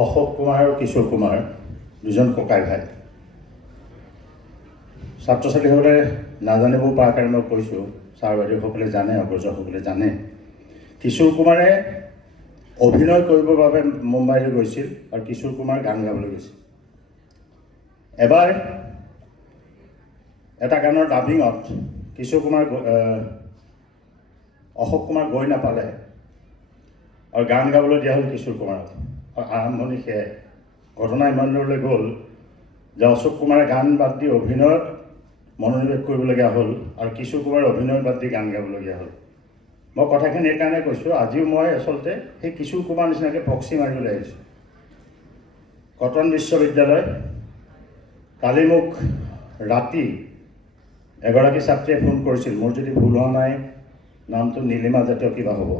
অশোক কুমাৰ আৰু কিশোৰ কুমাৰ দুজন ককাই ভাই। ছাত্ৰ ছাত্ৰীসকলে নাজানিব পৰা কাৰণে মই কৈছোঁ, ছাৰ বাইদেউসকলে জানে, অগ্ৰজসকলে জানে। কিশোৰ কুমাৰে অভিনয় কৰিবৰ বাবে মুম্বাইলৈ গৈছিল আৰু কিশোৰ কুমাৰ গান গাবলৈ গৈছিল। এবাৰ এটা গানৰ ডাবিঙত কিশোৰ কুমাৰ অশোক কুমাৰ গৈ নাপালে আৰু গান গাবলৈ দিয়া হ'ল কিশোৰ কুমাৰক। আৰু আৰম্ভণি সেয়াই। ঘটনা ইমান দূৰলৈ গ'ল যে অশোক কুমাৰে গান বাদ দি অভিনয়ত মনোনিৱেশ কৰিবলগীয়া হ'ল আৰু কিশোৰ কুমাৰে অভিনয় বাদ দি গান গাবলগীয়া হ'ল। মই কথাখিনি এইকাৰণে কৈছোঁ, আজিও মই আচলতে সেই কিশোৰ কুমাৰ নিচিনাকৈ প্ৰক্সি মাৰিবলৈ আহিছোঁ। কটন বিশ্ববিদ্যালয়, কালি মোক ৰাতি এগৰাকী ছাত্ৰীয়ে ফোন কৰিছিল, মোৰ যদি ভুল হোৱা নাই নামটো নীলিমা জাতীয় কিবা হ'ব।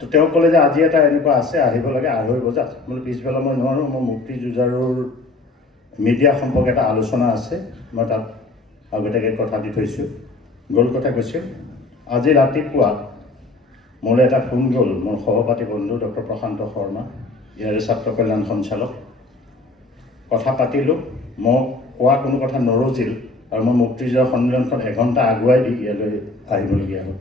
তো তেওঁ ক'লে যে আজি এটা এনেকুৱা আছে, আহিব লাগে 2:30 বজাত। বোলে পিছবেলা মই নোৱাৰোঁ, মোৰ মুক্তি যুঁজাৰুৰ মিডিয়া সম্পৰ্কে এটা আলোচনা আছে, মই তাত আগতীয়াকৈ কথা দি থৈছোঁ। গ'ল কথা কৈছোঁ। আজি ৰাতিপুৱা মোলৈ এটা ফোন গ'ল, মোৰ সহপাঠী বন্ধু ডক্টৰ প্ৰশান্ত শৰ্মা, ইয়াৰে ছাত্ৰ কল্যাণ সঞ্চালক। কথা পাতিলোঁ, মই কোৱা কোনো কথা নৰজিল আৰু মই মুক্তি যুঁজাৰু সন্মিলনখন 1 ঘণ্টা আগুৱাই দি ইয়ালৈ আহিবলগীয়া হ'ল।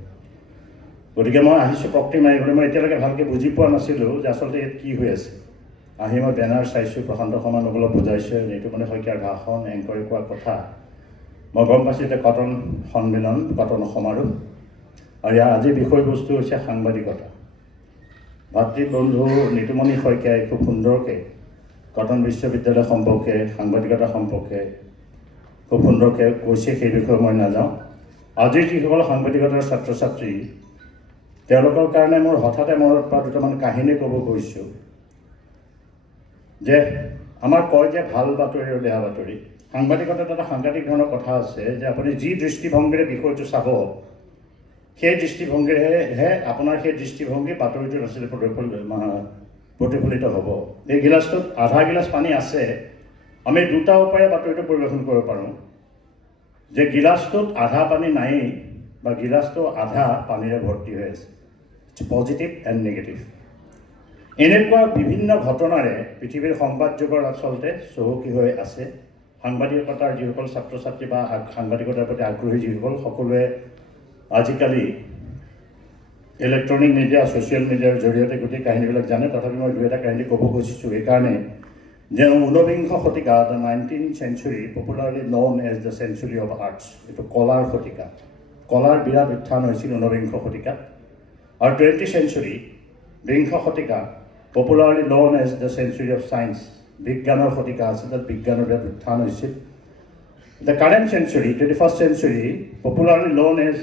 গতিকে মই আহিছোঁ প্ৰক্টি মাৰিবলৈ। মই এতিয়ালৈকে ভালকৈ বুজি পোৱা নাছিলোঁ যে আচলতে ইয়াত কি হৈ আছে। আহি মই বেনাৰ চাইছোঁ, প্ৰশান্ত শৰ্মাক অলপ বুজাইছোঁ, নিতুমণি শইকীয়াৰ ভাষণ, এংকৰে কোৱা কথা। মই গম পাইছোঁ যে কটন সন্মিলন, কটন সমাৰোহ, আৰু ইয়াৰ আজিৰ বিষয়বস্তু হৈছে সাংবাদিকতা। ভাতৃ বন্ধু নিতুমণি শইকীয়াই খুব সুন্দৰকৈ কটন বিশ্ববিদ্যালয় সম্পৰ্কে, সাংবাদিকতা সম্পৰ্কে খুব সুন্দৰকৈ কৈছে, সেই বিষয়ে মই নাযাওঁ। আজিৰ যিসকল সাংবাদিকতাৰ ছাত্ৰ ছাত্ৰী, তেওঁলোকৰ কাৰণে মোৰ হঠাতে মনত পৰা দুটামান কাহিনী ক'ব গৈছোঁ। যে আমাৰ কয় যে ভাল বাতৰি আৰু বেয়া বাতৰি। সাংবাদিকতাত এটা সাংঘাতিক ধৰণৰ কথা আছে যে আপুনি যি দৃষ্টিভংগীৰে বিষয়টো চাব, সেই দৃষ্টিভংগীৰেহে আপোনাৰ সেই দৃষ্টিভংগী বাতৰিটোত আচলতে প্ৰতিফলিত হ'ব। এই গিলাচটোত আধা গিলাচ পানী আছে, আমি দুটা উপায়েৰে বাতৰিটো পৰিৱেশন কৰিব পাৰোঁ। যে গিলাচটোত আধা পানী নাই বা গিলাচটো আধা পানীৰে ভৰ্তি হৈ আছে। Positive and negative. এনেকুৱা বিভিন্ন ঘটনাৰে পৃথিৱীৰ সংবাদ যুগৰ আচলতে চহকী হৈ আছে। সাংবাদিকতাৰ যিসকল ছাত্ৰ ছাত্ৰী বা সাংবাদিকতাৰ প্ৰতি আগ্ৰহী যিসকল, সকলোৱে আজিকালি ইলেক্ট্ৰনিক মিডিয়া, ছ'চিয়েল মিডিয়াৰ জৰিয়তে গোটেই কাহিনীবিলাক জানে। তথাপি মই 2-এটা কাহিনী ক'ব খুজিছোঁ এইকাৰণে যে 19বিংশ শতিকা, the 19th century, popularly known as the century of arts. এইটো কলাৰ শতিকা। কলাৰ বিৰাট উত্থান হৈছিল 19বিংশ শতিকাত। আৰু 20th century, বিংশ শতিকা, popularly known as the century of science, বিজ্ঞানৰ শতিকা আছিল, তাত বিজ্ঞানৰ বিৰাট উত্থান হৈছিল। The current century, 21st century, popularly known as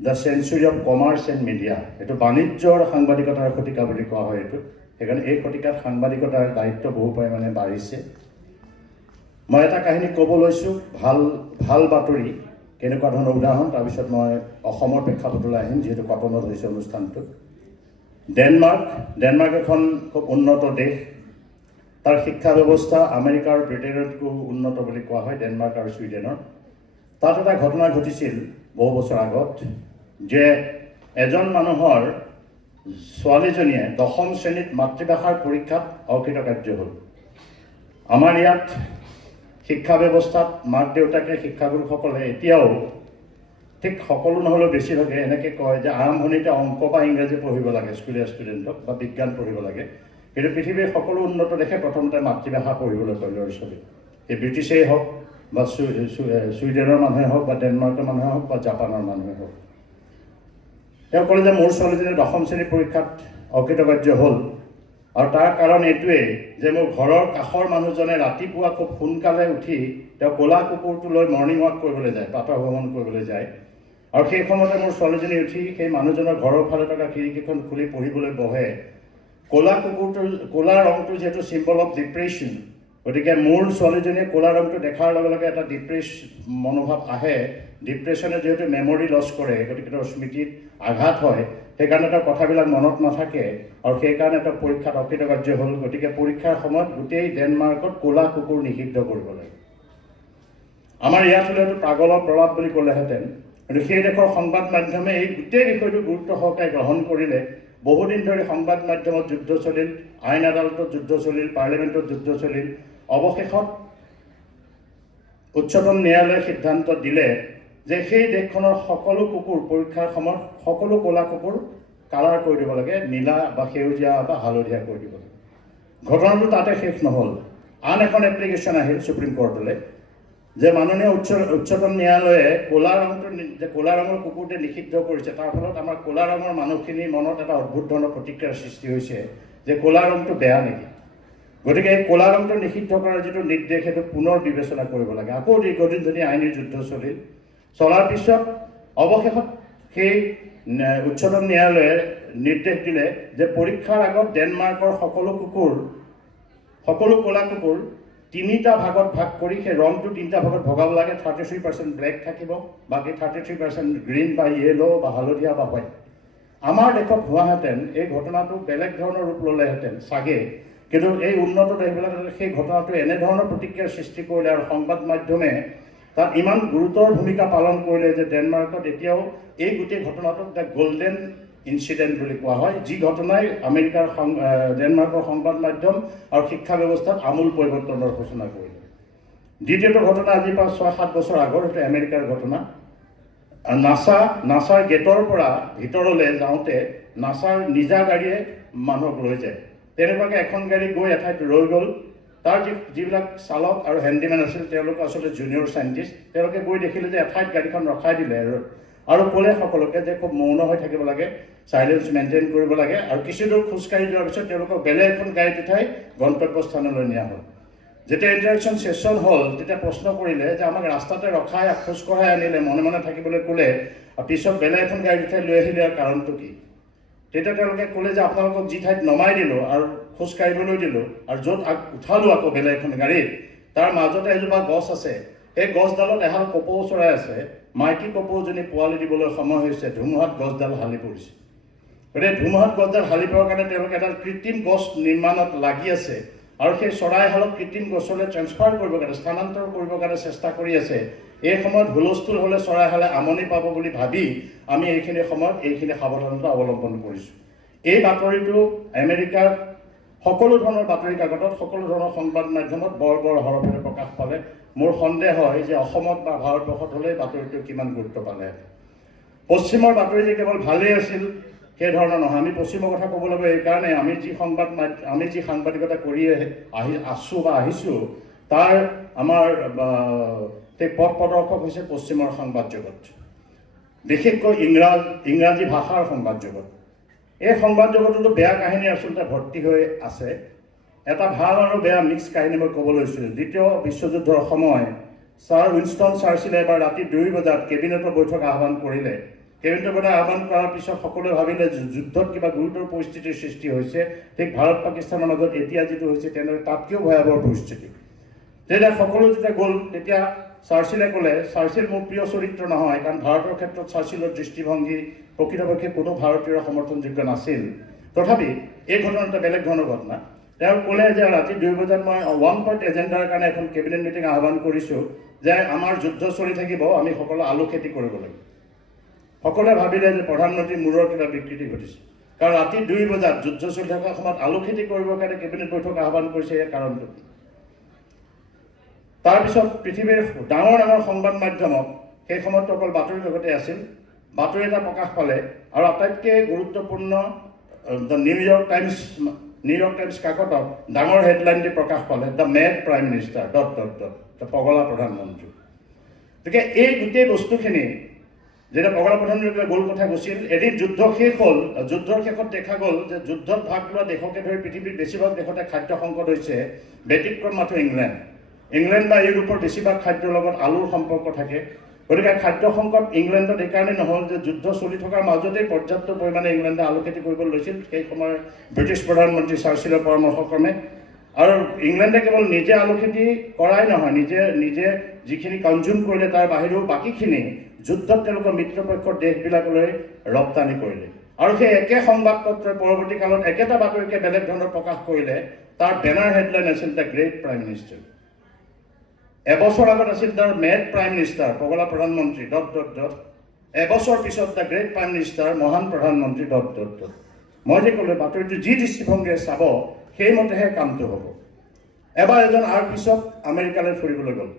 the century of commerce and media. এইটো বাণিজ্যৰ সাংবাদিকতাৰ শতিকা বুলি কোৱা হয় এইটো। সেইকাৰণে এই শতিকাত সাংবাদিকতাৰ দায়িত্ব বহু পৰিমাণে বাঢ়িছে। মই এটা কাহিনী ক'ব লৈছোঁ, ভাল বাতৰি, কেনেকুৱা ধৰণৰ উদাহৰণ। তাৰপিছত মই অসমৰ প্ৰেক্ষাপটলৈ আহিম, যিহেতু কটনত হৈছে অনুষ্ঠানটো। ডেনমাৰ্ক এখন খুব উন্নত দেশ। তাৰ শিক্ষা ব্যৱস্থা আমেৰিকা আৰু ব্ৰিটেইনতকৈ উন্নত বুলি কোৱা হয়, ডেনমাৰ্ক আৰু ছুইডেনৰ। তাত এটা ঘটনা ঘটিছিল বহু বছৰ আগত, যে এজন মানুহৰ ছোৱালীজনীয়ে 10ম শ্ৰেণীত মাতৃভাষাৰ পৰীক্ষাত অকৃতকাৰ্য হ'ল। আমাৰ ইয়াত শিক্ষা ব্যৱস্থাত মাক দেউতাকে, শিক্ষাগুৰুসকলে এতিয়াও ঠিক সকলো নহ'লেও বেছিভাগে এনেকৈ কয় যে আৰম্ভণিতে অংক বা ইংৰাজী পঢ়িব লাগে স্কুলীয়া ষ্টুডেণ্টক, বা বিজ্ঞান পঢ়িব লাগে। কিন্তু পৃথিৱীৰ সকলো উন্নত দেশে প্ৰথমতে মাতৃভাষা পঢ়িবলৈ কয় ল'ৰা ছোৱালীক। এই ব্ৰিটিছেই হওক বা ছুইডেনৰ মানুহে হওক বা ডেনমাৰ্কৰ মানুহে হওক বা জাপানৰ মানুহে হওক। তেওঁ ক'লে যে মোৰ ছোৱালীজনী 10ম শ্ৰেণীৰ পৰীক্ষাত অকৃতকাৰ্য হ'ল, আৰু তাৰ কাৰণ এইটোৱেই যে মোৰ ঘৰৰ কাষৰ মানুহজনে ৰাতিপুৱা খুব সোনকালে উঠি তেওঁ ক'লা কুকুৰটো লৈ মৰ্ণিং ৱাক কৰিবলৈ যায়, প্ৰাতঃ ভ্ৰমণ কৰিবলৈ যায়। আৰু সেই সময়তে মোৰ ছোৱালীজনী উঠি সেই মানুহজনৰ ঘৰৰ ফালে থকা খিৰিকীখন খুলি পঢ়িবলৈ বহে। ক'লা ৰংটো যিহেতু চিম্বল অফ ডিপ্ৰেশ্যন, গতিকে মোৰ ছোৱালীজনীয়ে ক'লা ৰংটো দেখাৰ লগে লগে এটা মনোভাৱ আহে। ডিপ্ৰেশ্যনে যিহেতু মেমৰি লছ কৰে, গতিকে তেওঁৰ স্মৃতিত আঘাত হয়। সেইকাৰণে তেওঁৰ কথাবিলাক মনত নাথাকে, আৰু সেইকাৰণে তেওঁ পৰীক্ষাত অকৃতকাৰ্য হ'ল। গতিকে পৰীক্ষাৰ সময়ত গোটেই ডেনমাৰ্কত ক'লা কুকুৰ নিষিদ্ধ কৰিব লাগে। আমাৰ ইয়াত হ'লে এইটো পাগলৰ প্ৰলাপ বুলি ক'লেহেঁতেন, কিন্তু সেই দেশৰ সংবাদ মাধ্যমে এই গোটেই বিষয়টো গুৰুত্ব সহকাৰে গ্ৰহণ কৰিলে বহুদিন ধৰি সংবাদ মাধ্যমত যুদ্ধ চলিল, আইন আদালতত যুদ্ধ চলিল, পাৰ্লিমেণ্টত যুদ্ধ চলিল। অৱশেষত উচ্চতম ন্যায়ালয়ে সিদ্ধান্ত দিলে যে সেই দেশখনৰ সকলো কুকুৰ পৰীক্ষাৰ সময়ত সকলো ক'লা কুকুৰ কালাৰ কৰি দিব লাগে, নীলা বা সেউজীয়া বা হালধীয়া কৰি দিব লাগে। ঘটনাটো তাতে শেষ নহ'ল। আন এখন এপ্লিকেশ্যন আহিল সুপ্ৰিম কোৰ্টলৈ যে মাননীয় উচ্চতম ন্যায়ালয়ে ক'লা ৰঙৰ কুকুৰটোৱে নিষিদ্ধ কৰিছে, তাৰ ফলত আমাৰ ক'লা ৰঙৰ মানুহখিনিৰ মনত এটা অদ্ভুত ধৰণৰ প্ৰতিক্ৰিয়াৰ সৃষ্টি হৈছে যে ক'লা ৰংটো বেয়া নেকি। গতিকে এই ক'লা ৰংটো নিষিদ্ধ কৰাৰ যিটো নিৰ্দেশ সেইটো পুনৰ বিবেচনা কৰিব লাগে। আকৌ দীৰ্ঘদিন ধৰি আইনী যুদ্ধ চলাৰ পিছত অৱশেষত সেই উচ্চতম ন্যায়ালয়ে নিৰ্দেশ দিলে যে পৰীক্ষাৰ আগত ডেনমাৰ্কৰ সকলো ক'লা কুকুৰ 3টা ভাগত ভাগ কৰি সেই ৰংটো 3টা ভাগত ভগাব লাগে। 33% ব্লেক থাকিব, বাকী 33% গ্ৰীণ বা য়েলো বা হালধীয়া বা হোৱাইট। আমাৰ দেশত হোৱাহেঁতেন এই ঘটনাটো বেলেগ ধৰণৰ ৰূপ ল'লেহেঁতেন চাগে, কিন্তু এই উন্নত দেশবিলাকত সেই ঘটনাটো এনেধৰণৰ প্ৰতিক্ৰিয়াৰ সৃষ্টি কৰিলে আৰু সংবাদ মাধ্যমে তাত ইমান গুৰুতৰ ভূমিকা পালন কৰিলে যে ডেনমাৰ্কত এতিয়াও এই গোটেই ঘটনাটোক দ্য গল্ডেন ইনচিডেণ্ট বুলি কোৱা হয়, যি ঘটনাই ডেনমাৰ্কৰ সংবাদ মাধ্যম আৰু শিক্ষা ব্যৱস্থাত আমূল পৰিৱৰ্তনৰ সূচনা কৰিলে। দ্বিতীয়টো ঘটনা আজিৰ পৰা 6-7 বছৰ আগৰ, সেইটো আমেৰিকাৰ ঘটনা। নাছাৰ গেটৰ পৰা ভিতৰলৈ যাওঁতে নাছাৰ নিজা গাড়ীয়ে মানুহক লৈ যায়। তেনেকুৱাকৈ এখন গাড়ী গৈ এঠাইত ৰৈ গ'ল। তাৰ যিবিলাক চালক আৰু হেণ্ডিমেন আছিল তেওঁলোকে আচলতে জুনিয়ৰ চাইণ্টিষ্ট, তেওঁলোকে গৈ দেখিলে যে এঠাইত গাড়ীখন ৰখাই দিলে আৰু ক'লে সকলোকে যে খুব মৌন হৈ থাকিব লাগে, চাইলেঞ্চ মেইনটেইন কৰিব লাগে, আৰু কিছু দূৰ খোজকাঢ়ি যোৱাৰ পিছত তেওঁলোকক বেলেগ এখন গাড়ীত উঠাই গন্তব্যস্থানলৈ নিয়া হ'ল। যেতিয়া ইণ্টাৰেকশ্যন ছেশ্যন হ'ল তেতিয়া প্ৰশ্ন কৰিলে যে আমাক ৰাস্তাতে ৰখাই খোজ কঢ়াই আনিলে, মনে মনে থাকিবলৈ ক'লে, পিছত বেলেগ এখন গাড়ীত উঠাই লৈ আহিলে, আৰু কাৰণটো কি? তেতিয়া তেওঁলোকে ক'লে যে আপোনালোকক যি ঠাইত নমাই দিলোঁ আৰু খোজ কাঢ়িবলৈ দিলোঁ আৰু য'ত উঠালোঁ আকৌ বেলেগ এখন গাড়ীত, তাৰ মাজতে এজোপা গছ আছে, সেই গছডালত এহাল কপৌ চৰাই আছে। মাইকী কপৌজনী পোৱালি দিবলৈ সময় হৈছে, ধুমুহাত গছডাল হালি পৰিছে। গতিকে ধুমুহাত গছডাল হালি পৰাৰ কাৰণে তেওঁলোকে এডাল কৃত্ৰিম গছ নিৰ্মাণত লাগি আছে আৰু সেই চৰাইহালক কৃত্ৰিম গছলৈ ট্ৰেন্সফাৰ কৰিবৰ কাৰণে, স্থানান্তৰ কৰিবৰ কাৰণে চেষ্টা কৰি আছে। এই সময়ত হুলস্থুল হ'লে চৰাইহালে আমনি পাব বুলি ভাবি আমি এইখিনি সময়ত এইখিনি সাৱধানতা অৱলম্বন কৰিছোঁ। এই বাতৰিটো আমেৰিকাৰ সকলো ধৰণৰ বাতৰি কাকতত, সকলো ধৰণৰ সংবাদ মাধ্যমত বৰ হৰফেৰে প্ৰকাশ পালে। মোৰ সন্দেহ হয় যে অসমত বা ভাৰতবৰ্ষত হ'লে বাতৰিটো কিমান গুৰুত্ব পালে। পশ্চিমৰ বাতৰি যে কেৱল ভালেই আছিল সেই ধৰণৰ নহয়। আমি পশ্চিমৰ কথা ক'ব লাগিব এইকাৰণে আমি যি সাংবাদিকতা কৰি আছোঁ বা আহিছোঁ, তাৰ আমাৰ পথ প্ৰদৰ্শক হৈছে পশ্চিমৰ সংবাদ জগত, বিশেষকৈ ইংৰাজী ভাষাৰ সংবাদ জগত। এই সংবাদ জগততো বেয়া কাহিনী আচলতে ভৰ্তি হৈ আছে। এটা ভাল আৰু বেয়া মিক্স কাহিনী মই ক'ব লৈছোঁ। দ্বিতীয় বিশ্বযুদ্ধৰ সময় ছাৰ উইনষ্টন চাৰ্চিলে এবাৰ ৰাতি 2 বজাত কেবিনেটৰ বৈঠক আহ্বান কৰিলে। কেবিনেটৰ বৈঠক আহ্বান কৰাৰ পিছত সকলোৱে ভাবিলে যে যুদ্ধত কিবা গুৰুতৰ পৰিস্থিতিৰ সৃষ্টি হৈছে, ঠিক ভাৰত পাকিস্তানৰ মাজত এতিয়া যিটো হৈছে তেনেদৰে তাতকৈও ভয়াৱহ পৰিস্থিতি। তেতিয়া সকলো যেতিয়া গ'ল তেতিয়া চাৰ্চিলে ক'লে, চাৰ্চিল মোৰ প্ৰিয় চৰিত্ৰ নহয়, কাৰণ ভাৰতৰ ক্ষেত্ৰত চাৰ্চিলৰ দৃষ্টিভংগী প্ৰকৃতপক্ষে কোনো ভাৰতীয়ৰ সমৰ্থনযোগ্য নাছিল। তথাপি এই ঘটনা এটা বেলেগ ধৰণৰ ঘটনা। তেওঁ ক'লে যে ৰাতি 2 বজাত মই 1 পইণ্ট এজেণ্ডাৰ কাৰণে এখন কেবিনেট মিটিং আহ্বান কৰিছোঁ যে আমাৰ যুদ্ধ চলি থাকিব, আমি সকলো আলু খেতি কৰিব লাগিব। সকলোৱে ভাবিলে যে প্ৰধানমন্ত্ৰীৰ মূৰৰ কিবা বিকৃতি ঘটিছে, কাৰণ ৰাতি 2 বজাত যুদ্ধ চলি থকাৰ সময়ত আলু খেতি কৰিবৰ কাৰণে কেবিনেট বৈঠক আহ্বান কৰিছে, এই কাৰণটো। তাৰপিছত পৃথিৱীৰ ডাঙৰ সংবাদ মাধ্যমত সেই সময়তো অকল বাতৰি কাকতে আছিল, বাতৰি এটা প্ৰকাশ পালে আৰু আটাইতকৈ গুৰুত্বপূৰ্ণ নিউয়ৰ্ক টাইমছ কাকতত ডাঙৰ হেডলাইন দি প্ৰকাশ পালে, দ্য মেড প্ৰাইম মিনিষ্টাৰ ... পগলা প্ৰধানমন্ত্ৰী। গতিকে এই গোটেই বস্তুখিনি যেতিয়া পগলা প্ৰধানমন্ত্ৰীয়ে গ'ল কথা গৈছিল, এদিন যুদ্ধ শেষ হ'ল, যুদ্ধৰ শেষত দেখা গ'ল যে যুদ্ধত ভাগ লোৱা দেশকে ধৰি পৃথিৱীৰ বেছিভাগ দেশতে খাদ্য সংকট হৈছে, ব্যতিক্ৰম মাথো ইংলেণ্ড বা ইউৰোপৰ বেছিভাগ খাদ্যৰ লগত আলুৰ সম্পৰ্ক থাকে। গতিকে খাদ্য সংকট ইংলেণ্ডত এইকাৰণে নহ'ল যে যুদ্ধ চলি থকাৰ মাজতেই পৰ্যাপ্ত পৰিমাণে ইংলেণ্ডে আলু খেতি কৰিব লৈছিল, সেই সময়ৰ ব্ৰিটিছ প্ৰধানমন্ত্ৰী চাৰ্চিলৰ পৰামৰ্শক্ৰমে। আৰু ইংলেণ্ডে কেৱল নিজে আলু খেতি কৰাই নহয়, নিজে যিখিনি কনজিউম কৰিলে তাৰ বাহিৰেও বাকীখিনি যুদ্ধত তেওঁলোকৰ মিত্ৰপক্ষৰ দেশবিলাকলৈ ৰপ্তানি কৰিলে। আৰু সেই একে সংবাদপত্ৰই পৰৱৰ্তী কালত একেটা বাতৰিকে বেলেগ ধৰণৰ প্ৰকাশ কৰিলে। তাৰ বেনাৰ হেডলাইন আছিল দ্য গ্ৰেট প্ৰাইম মিনিষ্টাৰ। এবছৰ আগত আছিল দ্য মেড প্ৰাইম মিনিষ্টাৰ, পগলা প্ৰধানমন্ত্ৰী ... এবছৰ পিছত দ্য গ্ৰেট প্ৰাইম মিনিষ্টাৰ, মহান প্ৰধানমন্ত্ৰী ... মই যে ক'লোঁ বাতৰিটো যি দৃষ্টিভংগীৰে চাব সেইমতেহে কামটো হ'ব। এবাৰ এজন আৰ্চবিশ্বপ আমেৰিকালৈ ফুৰিবলৈ গ'ল।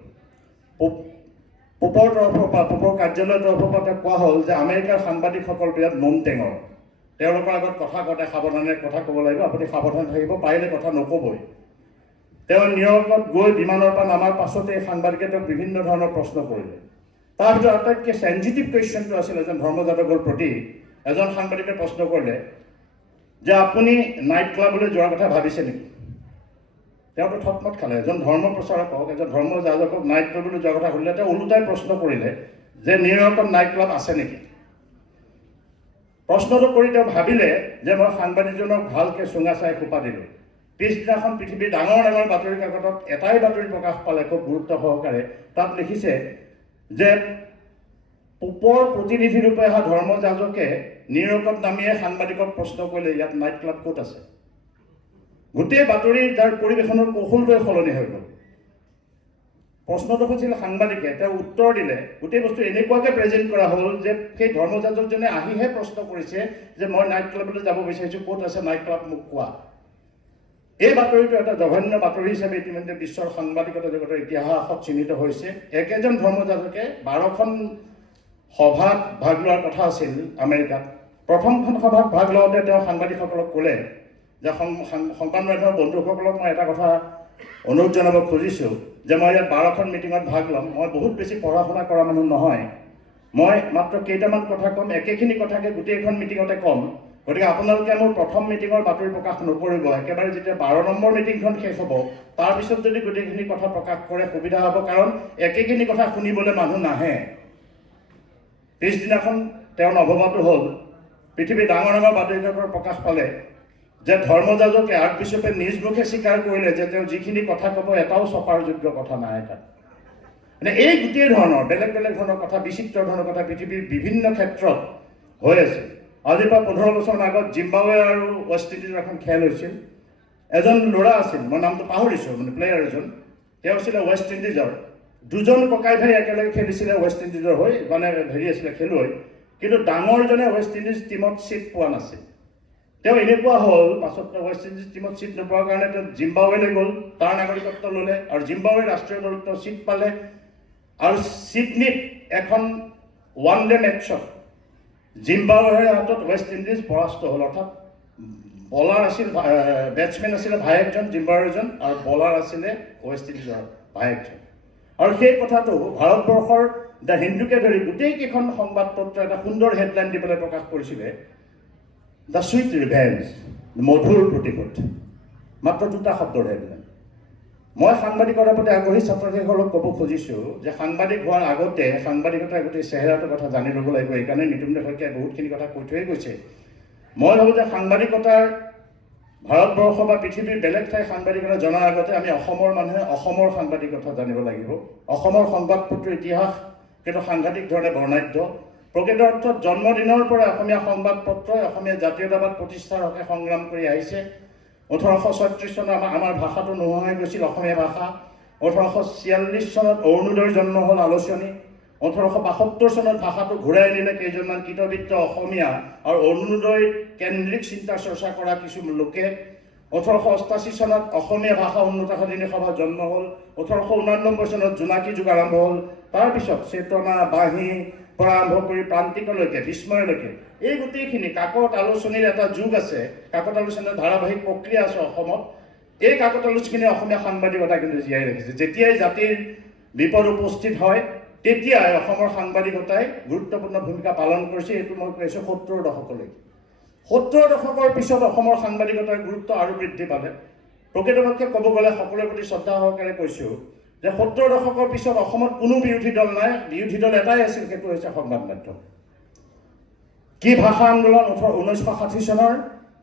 পোপৰ তৰফৰ পৰা, পোপৰ কাৰ্যালয়ৰ তৰফৰ পৰা কোৱা হ'ল যে আমেৰিকাৰ সাংবাদিকসকল বিৰাট মন টেঙৰ, তেওঁলোকৰ আগত কথা কওঁতে সাৱধানে কথা ক'ব লাগিব, আপুনি সাৱধান থাকিব, পাৰিলে কথা নক'বই। তেওঁ নিউয়ৰ্কত গৈ বিমানৰ পৰা নামাৰ পাছতে সাংবাদিকে তেওঁক বিভিন্ন ধৰণৰ প্ৰশ্ন কৰিলে। তাৰ ভিতৰত আটাইতকৈ চেঞ্চিটিভ কুৱেশ্যনটো আছিল এজন ধৰ্মযাজকৰ প্ৰতি। এজন সাংবাদিকে প্ৰশ্ন কৰিলে যে আপুনি নাইট ক্লাবলৈ যোৱাৰ কথা ভাবিছে নেকি? তেওঁতো থতমত খালে। এজন ধৰ্ম প্ৰচাৰকক, এজন ধৰ্মযাজকক নাইট ক্লাবলৈ যোৱাৰ কথা সুধিলে। তেওঁ ওলোটাই প্ৰশ্ন কৰিলে যে নিউয়ৰ্কত নাইট ক্লাব আছে নেকি? প্ৰশ্নটো কৰি তেওঁ ভাবিলে যে মই সাংবাদিকজনক ভালকৈ চুঙা চাই সোপা দিলোঁ। পিছদিনাখন পৃথিৱীৰ ডাঙৰ ডাঙৰ বাতৰি কাকতত এটাই বাতৰি প্ৰকাশ পালে খুব গুৰুত্ব সহকাৰে। তাত লিখিছে যে পোপৰ প্ৰতিনিধিৰূপে অহা ধৰ্মযাজকে নিউয়ৰ্কত নামিয়ে সাংবাদিকক প্ৰশ্ন কৰিলে ইয়াত নাইট ক্লাব ক'ত আছে? গোটেই বাতৰিৰ যাৰ পৰিৱেশনৰ কৌশলটোৱে সলনি হৈ গ'ল। প্ৰশ্নটো হৈছিল সাংবাদিকে, তেওঁ উত্তৰ দিলে। গোটেই বস্তু এনেকুৱাকৈ প্ৰেজেণ্ট কৰা হ'ল যে সেই ধৰ্মযাজকজনে আহিহে প্ৰশ্ন কৰিছে যে মই নাইট ক্লাবলৈ যাব বিচাৰিছোঁ, ক'ত আছে নাইট ক্লাব মোক কোৱা। এই বাতৰিটো এটা জঘন্য বাতৰি হিচাপে ইতিমধ্যে বিশ্বৰ সাংবাদিকতা জগতৰ ইতিহাসত চিহ্নিত হৈছে। একেজন ধৰ্মযাজকে 12খন সভাত ভাগ লোৱাৰ কথা আছিল আমেৰিকাত। প্ৰথমখন সভাত ভাগ লওঁতে তেওঁ সাংবাদিকসকলক ক'লে যে সংবাদ মাধ্যমৰ বন্ধুসকলক মই এটা কথা অনুৰোধ জনাব খুজিছোঁ যে মই ইয়াত 12খন মিটিঙত ভাগ ল'ম। মই বহুত বেছি পঢ়া শুনা কৰা মানুহ নহয়, মই মাত্ৰ কেইটামান কথা ক'ম, একেখিনি কথাকে গোটেইখন মিটিঙতে ক'ম। গতিকে আপোনালোকে মোৰ প্ৰথম মিটিঙৰ বাতৰি প্ৰকাশ নকৰিব। একেবাৰে যেতিয়া 12 নম্বৰ মিটিংখন শেষ হ'ব তাৰপিছত যদি গোটেইখিনি কথা প্ৰকাশ কৰে সুবিধা হ'ব, কাৰণ একেখিনি কথা শুনিবলৈ মানুহ নাহে। পিছদিনাখন তেওঁৰ নভবাটো হ'ল পৃথিৱীৰ ডাঙৰ ডাঙৰ বাতৰি কাকতত প্ৰকাশ পালে যে ধৰ্মযাজকে আৰ্চবিশ্বপে নিজ মুখে স্বীকাৰ কৰিলে যে তেওঁ যিখিনি কথা ক'ব এটাও ছপাৰ যোগ্য কথা নাই তাত। মানে এই গোটেই ধৰণৰ বেলেগ বেলেগ ধৰণৰ কথা, বিচিত্ৰ ধৰণৰ কথা পৃথিৱীৰ বিভিন্ন ক্ষেত্ৰত হৈ আছে। আজিৰ পৰা 15 বছৰমান আগত জিম্বাবৱে আৰু ৱেষ্ট ইণ্ডিজৰ এখন খেল হৈছিল। এজন ল'ৰা আছিল, মই নামটো পাহৰিছোঁ, মানে প্লেয়াৰ এজন, তেওঁ আছিলে ৱেষ্ট ইণ্ডিজৰ। দুজন ককাই ভাই একেলগে খেলিছিলে ৱেষ্ট ইণ্ডিজৰ হৈ, মানে আছিলে খেলুৱৈ, কিন্তু ডাঙৰজনে ৱেষ্ট ইণ্ডিজ টীমত ছিট পোৱা নাছিল। তেওঁ এনেকুৱা হ'ল পাছত ৱেষ্ট ইণ্ডিজ টীমত ছিট নোপোৱাৰ কাৰণে তেওঁ জিম্বাবৱেলৈ গ'ল, তাৰ নাগৰিকত্ব ল'লে আৰু জিম্বাবৱেৰ ৰাষ্ট্ৰীয় দলত তেওঁ ছিট পালে। আৰু ছিডনীত এখন ওৱান ডে মেটছত জিম্বাবৱেৰ হাতত ৱেষ্ট ইণ্ডিজ পৰাস্ত হ'ল। অৰ্থাৎ বলাৰ আছিল, বেটছমেন আছিলে ভায়েকজন জিম্বাবৱেজন, আৰু বলাৰ আছিলে ৱেষ্ট ইণ্ডিজৰ ভায়েকজন। আৰু সেই কথাটো ভাৰতবৰ্ষৰ দ্য হিন্দুকে ধৰি গোটেইকেইখন সংবাদ পত্ৰই এটা সুন্দৰ হেডলাইন দি পেলাই প্ৰকাশ কৰিছিলে, দ্য চুইট ৰিভেঞ্জ, মধুৰ প্ৰতিশোধ। মাত্ৰ 2টা শব্দৰ হেডলাইন। মই সাংবাদিকতাৰ প্ৰতি আগ্ৰহী ছাত্ৰ ছাত্ৰীসকলক ক'ব খুজিছোঁ যে সাংবাদিক হোৱাৰ আগতে সাংবাদিকতাৰ গোটেই চেহেৰাটোৰ কথা জানি ল'ব লাগিব। এইকাৰণে নিতুমদে শইকীয়াই বহুতখিনি কথা কৈ থৈয়ে গৈছে। মই ভাবোঁ যে সাংবাদিকতাৰ ভাৰতবৰ্ষ বা পৃথিৱীৰ বেলেগ ঠাইৰ সাংবাদিকতা জনাৰ আগতে আমি অসমৰ মানুহে অসমৰ সাংবাদিকতা জানিব লাগিব। অসমৰ সংবাদ পত্ৰৰ ইতিহাস কিন্তু সাংঘাতিক ধৰণে বৰ্ণাঢ্য। প্ৰকৃত অৰ্থত জন্মদিনৰ পৰা অসমীয়া সংবাদ পত্ৰই অসমীয়া জাতীয়তাবাদ প্ৰতিষ্ঠাৰ হকে সংগ্ৰাম কৰি আহিছে। 1836 চনত আমাৰ ভাষাটো নোহোৱা হৈ গৈছিল, অসমীয়া ভাষা। 1846 চনত অৰুণোদয়ৰ জন্ম হ'ল আলোচনী। 1872 চনত ভাষাটো ঘূৰাই আনিলে কেইজনমান কৃতবিত্ত অসমীয়া আৰু অৰুণোদয় কেন্দ্ৰিক চিন্তা চৰ্চা কৰা কিছু লোকে। 1888 চনত অসমীয়া ভাষা উন্নত সাধিনী সভা জন্ম হ'ল। 1889 চনত জোনাকী যুগ আৰম্ভ হ'ল। তাৰপিছত চেতনা, বাঁহী পৰা আৰম্ভ কৰি প্ৰান্তিকলৈকে, বিস্ময়লৈকে এই গোটেইখিনি কাকত আলোচনীৰ এটা যুগ আছে। কাকত আলোচনীৰ ধাৰাবাহিক প্ৰক্ৰিয়া আছে অসমত। এই কাকত আলোচনী অসমীয়া সাংবাদিকতা কিন্তু জীয়াই ৰাখিছে। যেতিয়াই জাতিৰ বিপদ উপস্থিত হয় তেতিয়াই অসমৰ সাংবাদিকতাই গুৰুত্বপূৰ্ণ ভূমিকা পালন কৰিছে। এইটো মই কৈছোঁ 70ৰ দশকলৈকে। 70ৰ দশকৰ পিছত অসমৰ সাংবাদিকতাৰ গুৰুত্ব আৰু বৃদ্ধি পালে। প্ৰকৃতপক্ষে ক'ব গ'লে সকলোৰে প্ৰতি শ্ৰদ্ধা সহকাৰে কৈছোঁ যে 70ৰ দশকৰ পিছত অসমত কোনো বিৰোধী দল নাই। বিৰোধী দল এটাই আছিল, সেইটো হৈছে সংবাদ মাধ্যম। কি ভাষা আন্দোলন 1960 চনৰ,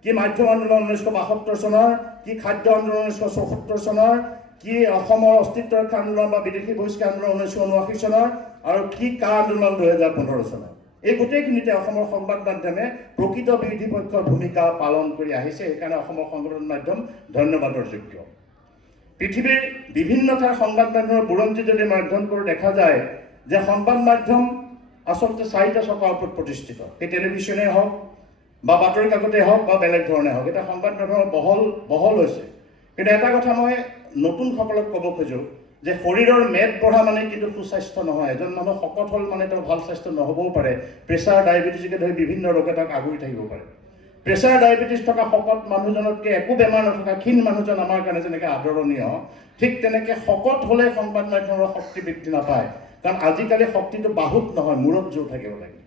কি মাধ্যম আন্দোলন 1972 চনৰ, কি খাদ্য আন্দোলন 1974 চনৰ, কি অসমৰ অস্তিত্ব ৰক্ষা আন্দোলন বা বিদেশী বহিষ্কাৰ আন্দোলন 1979 চনৰ, আৰু কি কা আন্দোলন 2015 চনৰ। এই গোটেইখিনিতে অসমৰ সংবাদ মাধ্যমে প্ৰকৃত বিৰোধী পক্ষৰ ভূমিকা পালন কৰি আহিছে। সেইকাৰণে অসমৰ সংবাদ মাধ্যম ধন্যবাদৰ যোগ্য। পৃথিৱীৰ বিভিন্ন ঠাইৰ সংবাদ মাধ্যমৰ বুৰঞ্জী যদি মই অধ্যয়ন কৰোঁ দেখা যায় যে সংবাদ মাধ্যম আচলতে 4টা চকাৰ ওপৰত প্ৰতিষ্ঠিত। সেই টেলিভিশ্যনেই হওক বা বাতৰি কাকতেই হওক বা বেলেগ ধৰণে হওক, এতিয়া সংবাদ মাধ্যমৰ বহল হৈছে। কিন্তু এটা কথা মই নতুনসকলক ক'ব খোজোঁ যে শৰীৰৰ মেদ বঢ়া মানে কিন্তু সুস্বাস্থ্য নহয়। এজন মানুহ শকত হ'ল মানে তেওঁ ভাল স্বাস্থ্য নহ'বও পাৰে। প্ৰেছাৰ ডায়েবেটিছকে ধৰি বিভিন্ন ৰোগে তাক আগুৰি থাকিব পাৰে। প্ৰেছাৰ ডায়েবেটিছ থকা শকত মানুহজনতকৈ একো বেমাৰ নথকা ক্ষীণ মানুহজন আমাৰ কাৰণে যেনেকৈ আদৰণীয়, ঠিক তেনেকৈ শকত হ'লে সংবাদ মাধ্যমৰ শক্তি বৃদ্ধি নাপায়। কাৰণ আজিকালি শক্তিটো বাহুত নহয়, মূৰত জোৰ থাকিব লাগে।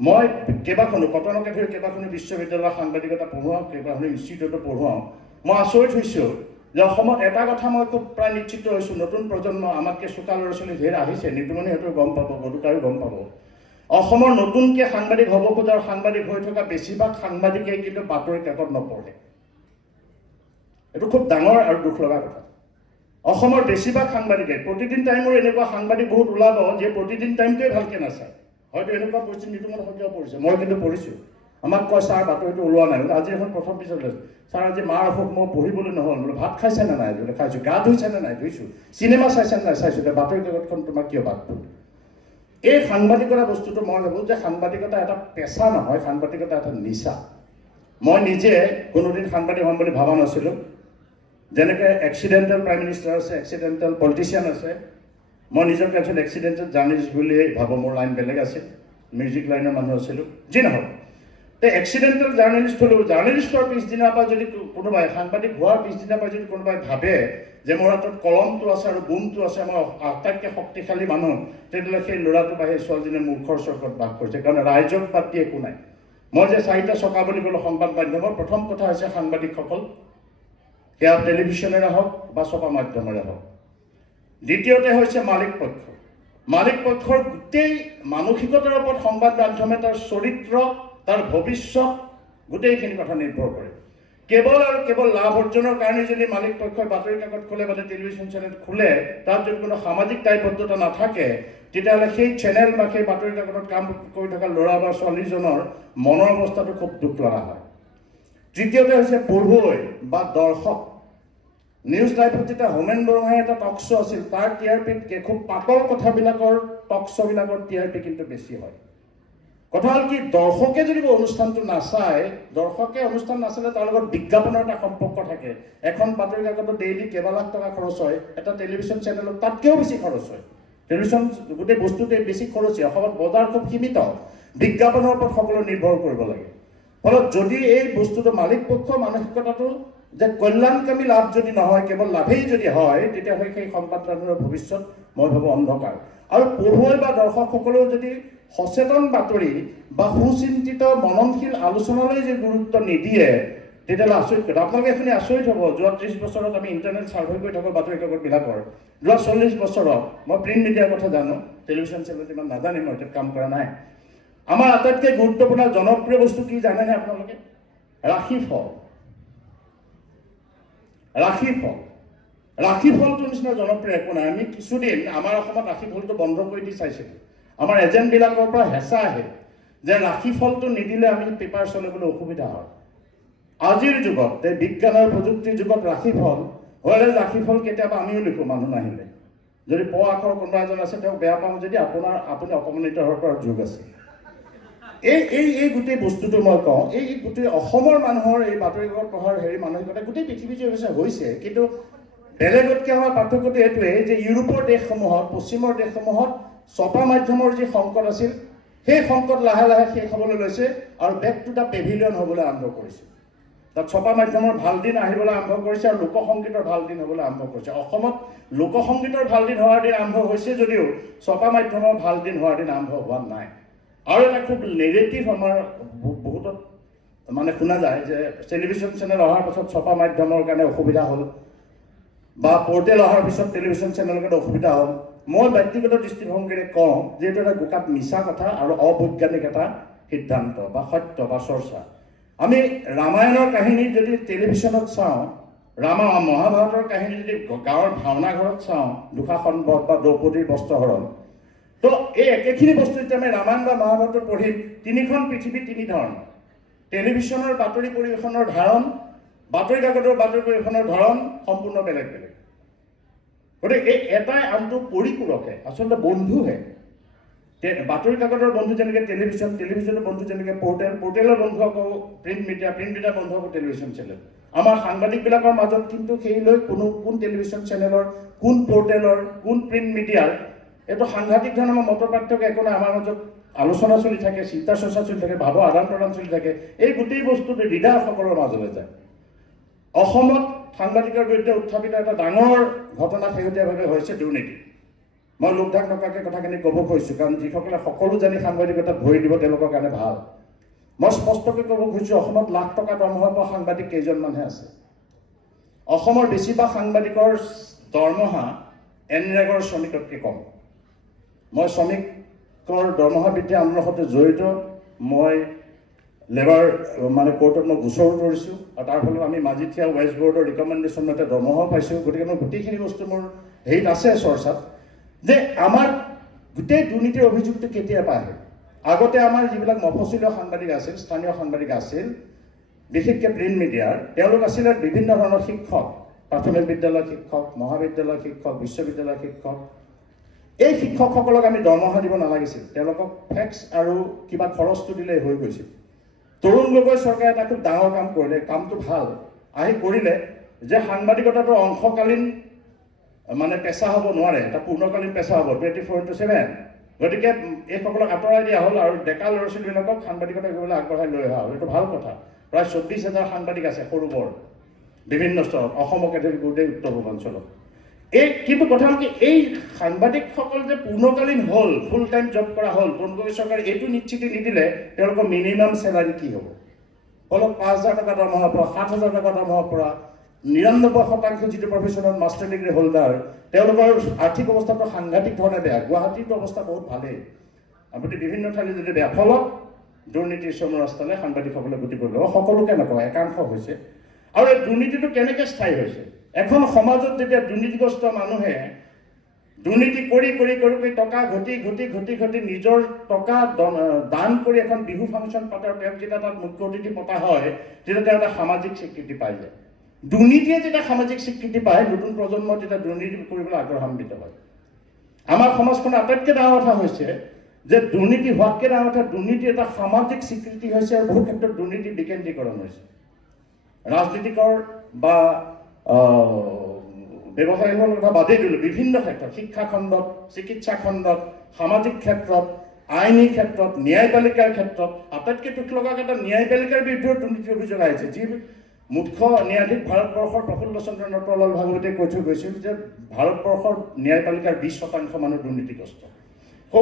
মই কেইবাখনো কটনকে ধৰি কেইবাখনো বিশ্ববিদ্যালয়ৰ সাংবাদিকতা পঢ়ুৱাওঁ, কেইবাখনো ইনষ্টিটিউটতো পঢ়ুৱাওঁ। মই আচৰিত হৈছোঁ যে অসমত এটা কথা মই খুব প্ৰায় নিশ্চিত হৈছোঁ, নতুন প্ৰজন্ম আমাতকৈ চোকা ল'ৰা ছোৱালী ধেৰ আহিছে, নিতুমণিহঁতেও গম পাব, বডুকাইও গম পাব। অসমৰ নতুনকৈ সাংবাদিক হ'ব খোজাৰ সাংবাদিক হৈ থকা বেছিভাগ সাংবাদিকেই কিন্তু বাতৰি কাকত নপঢ়ে। এইটো খুব ডাঙৰ আৰু দুখ লগা কথা। অসমৰ বেছিভাগ সাংবাদিকে প্ৰতিদিন টাইমৰ এনেকুৱা সাংবাদিক বহুত ওলাব যে প্ৰতিদিন টাইমটোৱে ভালকৈ নাচায়। হয়তো এনেকুৱা পৰিস্থিতি নিতুমন শইকীয়াও পৰিছে, মই কিন্তু পঢ়িছোঁ। আমাক কয় ছাৰ বাতৰিটো ওলোৱা নাই, আজি এখন প্ৰথম পিছত লৈছোঁ। ছাৰ আজি মাৰ অসুখ, মই পঢ়িবলৈ নহ'ল, বোলে ভাত খাইছেনে নাই, বোলে খাইছোঁ। গা ধুইছেনে নাই, ধুইছোঁ। চিনেমা চাইছেনে নাই, চাইছোঁ। বাতৰি কাকতখন তোমাক কিয় বাদ দিলোঁ? এই সাংবাদিকতা বস্তুটো মই ভাবোঁ যে সাংবাদিকতা এটা পেচা নহয়, সাংবাদিকতা এটা নিচা। মই নিজে কোনোদিন সাংবাদিক হ'ম বুলি ভবা নাছিলোঁ। যেনেকৈ এক্সিডেণ্টেল প্ৰাইম মিনিষ্টাৰ আছে, এক্সিডেণ্টেল পলিটিচিয়ান আছে, মই নিজকে এজন এক্সিডেণ্টেল জাৰ্নেলিষ্ট বুলিয়েই ভাবোঁ। মোৰ লাইন বেলেগ আছিল, মিউজিক লাইনৰ মানুহ আছিলোঁ, যি নহওক। তে এক্সিডেণ্টেল জাৰ্নেলিষ্ট হ'লেও জাৰ্নেলিষ্টৰ পিছদিনাৰ পৰা যদি কোনোবাই, সাংবাদিক হোৱাৰ পিছদিনাৰ পৰা যদি কোনোবাই ভাবে যে মোৰ হাতত কলমটো আছে আৰু বুমটো আছে, মই আটাইতকৈ শক্তিশালী মানুহ, তেতিয়াহ'লে সেই ল'ৰাটো বা সেই ছোৱালীজনীয়ে মূৰ্খৰ স্বৰ্গত বাস কৰিছে। কাৰণ ৰাইজক বাদ দি একো নাই। মই যে 4টা চকা বুলি ক'লোঁ সংবাদ মাধ্যমৰ, প্ৰথম কথা হৈছে সাংবাদিকসকল, সেয়া টেলিভিশ্যনেৰে হওক বা ছপা মাধ্যমেৰে হওক। দ্বিতীয়তে হৈছে মালিক পক্ষ। মালিক পক্ষৰ গোটেই মানসিকতাৰ ওপৰত সংবাদ মাধ্যমে তাৰ চৰিত্ৰ, তাৰ ভৱিষ্যত, গোটেইখিনি কথা নিৰ্ভৰ কৰে। কেৱল আৰু কেৱল লাভ অৰ্জনৰ কাৰণে যদি মালিক পক্ষই বাতৰি কাকত খোলে বা টেলিভিশ্যন চেনেল খোলে, তাত যদি কোনো সামাজিক দায়বদ্ধতা নাথাকে, তেতিয়াহ'লে সেই চেনেল বা সেই বাতৰি কাকতত কাম কৰি থকা ল'ৰা বা ছোৱালীজনৰ মনৰ অৱস্থাটো খুব দুখ লগা হয়। তৃতীয়তে হৈছে পঢ়ুৱৈ বা দৰ্শক। নিউজ লাইভত যেতিয়া হোমেন বৰগোহাঁইৰ এটা টক শ্ব' আছিল, তাৰ TRPতকৈ খুব পাতল কথাবিলাকৰ টক শ্ব'বিলাকৰ TRP কিন্তু বেছি হয়। কথা হ'ল কি, দৰ্শকে যদি অনুষ্ঠানটো নাচায়, দৰ্শকে অনুষ্ঠান নাচালে তাৰ লগত বিজ্ঞাপনৰ এটা সম্পৰ্ক থাকে। এখন বাতৰি কাকতত ডেইলি কেইবা লাখ টকা খৰচ হয়, এটা টেলিভিশ্যন চেনেলত তাতকৈও বেছি খৰচ হয়। টেলিভিশ্যন গোটেই বস্তুটোৱে বেছি খৰচীয়া, অসমত বজাৰ খুব সীমিত, বিজ্ঞাপনৰ ওপৰত সকলো নিৰ্ভৰ কৰিব লাগে। ফলত যদি এই বস্তুটো মালিক পক্ষ মানসিকতাটো যে কল্যাণকামী লাভ যদি নহয়, কেৱল লাভেই যদি হয়, তেতিয়াহ'লে সেই সংবাদ মাধ্যমৰ ভৱিষ্যত মই ভাবোঁ অন্ধকাৰ। আৰু পঢ়ুৱৈ বা দৰ্শকসকলেও যদি সচেতন বাতৰি বা সুচিন্তিত মননশীল আলোচনালৈ যে গুৰুত্ব নিদিয়ে, তেতিয়াহ'লে আচৰিত কথা। আপোনালোকে এখিনি আচৰিত হ'ব, যোৱা 30 বছৰত আমি ইণ্টাৰনেট ছাৰ্ভে কৰি থাকোঁ বাতৰি কাকতবিলাকৰ। যোৱা 40 বছৰত মই প্ৰিণ্ট মিডিয়াৰ কথা জানো, টেলিভিশ্যন চেনেলত ইমান নাজানিম, মই এতিয়া কাম কৰা নাই। আমাৰ আটাইতকৈ গুৰুত্বপূৰ্ণ জনপ্ৰিয় বস্তু কি জানেনে আপোনালোকে? ৰাশিফল। ৰাশিফল। ৰাশিফলটোৰ নিচিনা জনপ্ৰিয় একো নাই। আমি কিছুদিন আমাৰ অসমত ৰাশিফলটো বন্ধ কৰি দি চাইছিলোঁ। আমাৰ এজেণ্টবিলাকৰ পৰা হেঁচা আহে যে ৰাশিফলটো নিদিলে আমি পেপাৰ চলিবলৈ অসুবিধা হয়। আজিৰ যুগত, এই বিজ্ঞান আৰু প্ৰযুক্তিৰ যুগত ৰাশিফল হ'লে, ৰাশিফল কেতিয়াবা আমিও লিখোঁ মানুহ নাহিলে। যদি প আখৰ কোনোবা এজন আছে, তেওঁক বেয়া পাওঁ যদি আপুনি অপমানিত হোৱাৰ পৰা যুগ আছে। এই গোটেই বস্তুটো মই কওঁ, এই গোটেই অসমৰ মানুহৰ এই বাতৰি কাকত পঢ়াৰ মানসিকতা গোটেই পৃথিৱীতে হৈছে। কিন্তু বেলেগতকৈ আমাৰ পাৰ্থক্যটো এইটোৱেই যে ইউৰোপৰ দেশসমূহত, পশ্চিমৰ দেশসমূহত ছপা মাধ্যমৰ যি সংকট আছিল, সেই সংকট লাহে লাহে শেষ হ'বলৈ লৈছে আৰু বেক টু দ্য পেভিলিয়ন হ'বলৈ আৰম্ভ কৰিছে। তাত ছপা মাধ্যমৰ ভাল দিন আহিবলৈ আৰম্ভ কৰিছে আৰু লোকসংগীতৰ ভাল দিন হ'বলৈ আৰম্ভ কৰিছে। অসমত লোকসংগীতৰ ভাল দিন হোৱাৰ দিন আৰম্ভ হৈছে যদিও ছপা মাধ্যমৰ ভাল দিন হোৱাৰ দিন আৰম্ভ হোৱা নাই। আৰু এটা খুব নেগেটিভ আমাৰ বহুতত মানে শুনা যায় যে টেলিভিশ্যন চেনেল অহাৰ পাছত ছপা মাধ্যমৰ কাৰণে অসুবিধা হ'ল, বা পৰ্টেল অহাৰ পিছত টেলিভিশ্যন চেনেলৰ কাৰণে অসুবিধা হ'ল। মই ব্যক্তিগত দৃষ্টিভংগীৰে কওঁ যে এইটো এটা গোটাত মিছা কথা আৰু অবৈজ্ঞানিক এটা সিদ্ধান্ত বা সত্য বা চৰ্চা। আমি ৰামায়ণৰ কাহিনী যদি টেলিভিশ্যনত চাওঁ, মহাভাৰতৰ কাহিনী যদি গাঁৱৰ ভাওনা ঘৰত চাওঁ, দুষাসন বধ বা দ্ৰৌপদীৰ বস্ত্ৰহৰণ, তো এই একেখিনি বস্তু যেতিয়া আমি ৰামায়ণ বা মহাভাৰতত পঢ়িম, তিনিখন পৃথিৱী তিনি ধৰণৰ। টেলিভিশ্যনৰ বাতৰি পৰিৱেশনৰ ধাৰণ, বাতৰি কাকতৰ বাতৰি পৰিৱেশনৰ ধৰণ সম্পূৰ্ণ বেলেগ বেলেগ। গতিকে এই এটাই আনটো পৰিপূৰকে, আচলতে বন্ধুহে। বাতৰি কাকতৰ বন্ধু যেনেকৈ টেলিভিছনৰ বন্ধু যেনেকৈ পৰ্টেলৰ বন্ধু আকৌ প্ৰিণ্ট মিডিয়া বন্ধু আকৌ টেলিভিছন চেনেল। আমাৰ সাংবাদিকবিলাকৰ মাজত কিন্তু সেই লৈ কোন টেলিভিছন চেনেলৰ, কোন পৰ্টেলৰ, কোন প্ৰিণ্ট মিডিয়াৰ এইটো সাংঘাতিক ধৰণৰ আমাৰ মতৰ পাৰ্থক্য একো নাই। আমাৰ মাজত আলোচনা চলি থাকে, চিন্তা চৰ্চা চলি থাকে, ভাৱৰ আদান প্ৰদান চলি থাকে। এই গোটেই বস্তুটো ৰিডাৰসকলৰ মাজলৈ যায়। অসমত সাংবাদিকৰ বিৰুদ্ধে উত্থাপিত এটা ডাঙৰ ঘটনা শেহতীয়াভাৱে হৈছে দুৰ্নীতি। মই লোকধাক নকৰাকৈ কথাখিনি ক'ব খুজিছোঁ, কাৰণ যিসকলে সকলো জানি সাংবাদিকতাত ভৰি দিব তেওঁলোকৰ কাৰণে ভাল। মই স্পষ্টকৈ ক'ব খুজিছোঁ, অসমত লাখ টকা দৰমহা পোৱা সাংবাদিক কেইজনমানহে আছে। অসমৰ বেছিভাগ সাংবাদিকৰ দৰমহা এনৰেগৰ শ্ৰমিকতকৈ কম। মই শ্ৰমিকৰ দৰমহা বৃদ্ধি আন্দোলনৰ সৈতে জড়িত। মই লেবাৰ কোৰ্টত মই গোচৰো কৰিছোঁ, আৰু তাৰ ফলত আমি মাজিথিয়া ৱেষ্ট বৰ্ডৰ ৰিকমেণ্ডেশ্যন মতে দৰমহাও পাইছোঁ। গতিকে মই গোটেইখিনি বস্তু মোৰ হেৰিত আছে চৰ্চাত, যে আমাৰ গোটেই দুৰ্নীতিৰ অভিযোগটো কেতিয়াৰ পৰা আহে। আগতে আমাৰ যিবিলাক মফচলীয় সাংবাদিক আছিল, স্থানীয় সাংবাদিক আছিল, বিশেষকৈ প্ৰিণ্ট মিডিয়াৰ, তেওঁলোক আছিলে বিভিন্ন ধৰণৰ শিক্ষক, প্ৰাথমিক বিদ্যালয়ৰ শিক্ষক, মহাবিদ্যালয়ৰ শিক্ষক, বিশ্ববিদ্যালয়ৰ শিক্ষক। এই শিক্ষকসকলক আমি দৰমহা দিব নালাগিছিল, তেওঁলোকক ফেক্স আৰু কিবা খৰচটো দিলেই হৈ গৈছিল। তৰুণ গগৈ চৰকাৰে এটা খুব ডাঙৰ কাম কৰিলে, কামটো ভাল কৰিলে, যে সাংবাদিকতাটো অংশকালীন পেচা হ'ব নোৱাৰে, এটা পূৰ্ণকালীন পেচা হ'ব 24/7। গতিকে এইসকলক আঁতৰাই দিয়া হ'ল আৰু ডেকা ল'ৰা ছোৱালীবিলাকক সাংবাদিকতা কৰিবলৈ আগবঢ়াই লৈ অহা হ'ল। এইটো ভাল কথা। প্ৰায় 24,000 সাংবাদিক আছে সৰু বৰ বিভিন্ন স্তৰত, অসমকে ধৰি গোটেই উত্তৰ পূৰ্বাঞ্চলত। কিন্তু কথা হ'ল কি, এই সাংবাদিকসকল যে পূৰ্ণকালীন হ'ল, ফুল টাইম জব কৰা হ'ল, তৰুণ গগৈ চৰকাৰে এইটো নিশ্চিতি নিদিলে তেওঁলোকৰ মিনিমাম চেলাৰী কি হ'ব। ফলত 5,000 টকা দৰমহা পৰা 7,000 টকা দৰমহা পৰা 99% যিটো প্ৰফেশ্যনেল মাষ্টাৰ ডিগ্ৰী হোল্ডাৰ, তেওঁলোকৰ আৰ্থিক অৱস্থাটো সাংঘাতিক ধৰণে বেয়া। গুৱাহাটীতো অৱস্থা বহুত ভালেই, আপুনি বিভিন্ন ঠাইত যদি বেয়া। ফলত দুৰ্নীতিৰ চমু ৰাস্তালৈ সাংবাদিকসকলে গতি কৰিলে। সকলোকে নকওঁ, একাংশ হৈছে। আৰু এই দুৰ্নীতিটো কেনেকৈ স্থায়ী হৈছে? এখন সমাজত যেতিয়া দুৰ্নীতিগ্ৰস্ত মানুহে দুৰ্নীতি কৰি টকা ঘটি নিজৰ টকা দান কৰি এখন বিহু ফাংচন পাতে, আৰু তেওঁক যেতিয়া তাত মুখ্য অতিথি পতা হয়, তেতিয়া তেওঁ এটা সামাজিক স্বীকৃতি পাই যায়। দুৰ্নীতিয়ে যেতিয়া সামাজিক স্বীকৃতি পায়, নতুন প্ৰজন্ম তেতিয়া দুৰ্নীতি কৰিবলৈ আগ্ৰহান্বিত হয়। আমাৰ সমাজখনৰ আটাইতকৈ ডাঙৰ কথা হৈছে যে দুৰ্নীতি হোৱাতকৈ ডাঙৰ কথা, দুৰ্নীতি এটা সামাজিক স্বীকৃতি হৈছে, আৰু বহু ক্ষেত্ৰত দুৰ্নীতি বিকেন্দ্ৰীকৰণ হৈছে। ৰাজনীতিকৰ বা ব্যৱসায়ীসকলৰ কথা বাদেই দিলোঁ, বিভিন্ন ক্ষেত্ৰত, শিক্ষা খণ্ডত, চিকিৎসা খণ্ডত, সামাজিক ক্ষেত্ৰত, আইনী ক্ষেত্ৰত, ন্যায়পালিকাৰ ক্ষেত্ৰত আটাইতকৈ দুখ লগা এটা ন্যায়পালিকাৰ বিৰুদ্ধে দুৰ্নীতিৰ অভিযোগ আহিছে। যি মুখ্য ন্যায়াধীশ ভাৰতবৰ্ষৰ প্ৰফুল্ল চন্দ্ৰ নটলাল ভাগৱতীয়ে কৈ থৈ গৈছিল যে ভাৰতবৰ্ষৰ ন্যায়পালিকাৰ 20% মানুহ দুৰ্নীতিগ্ৰস্ত।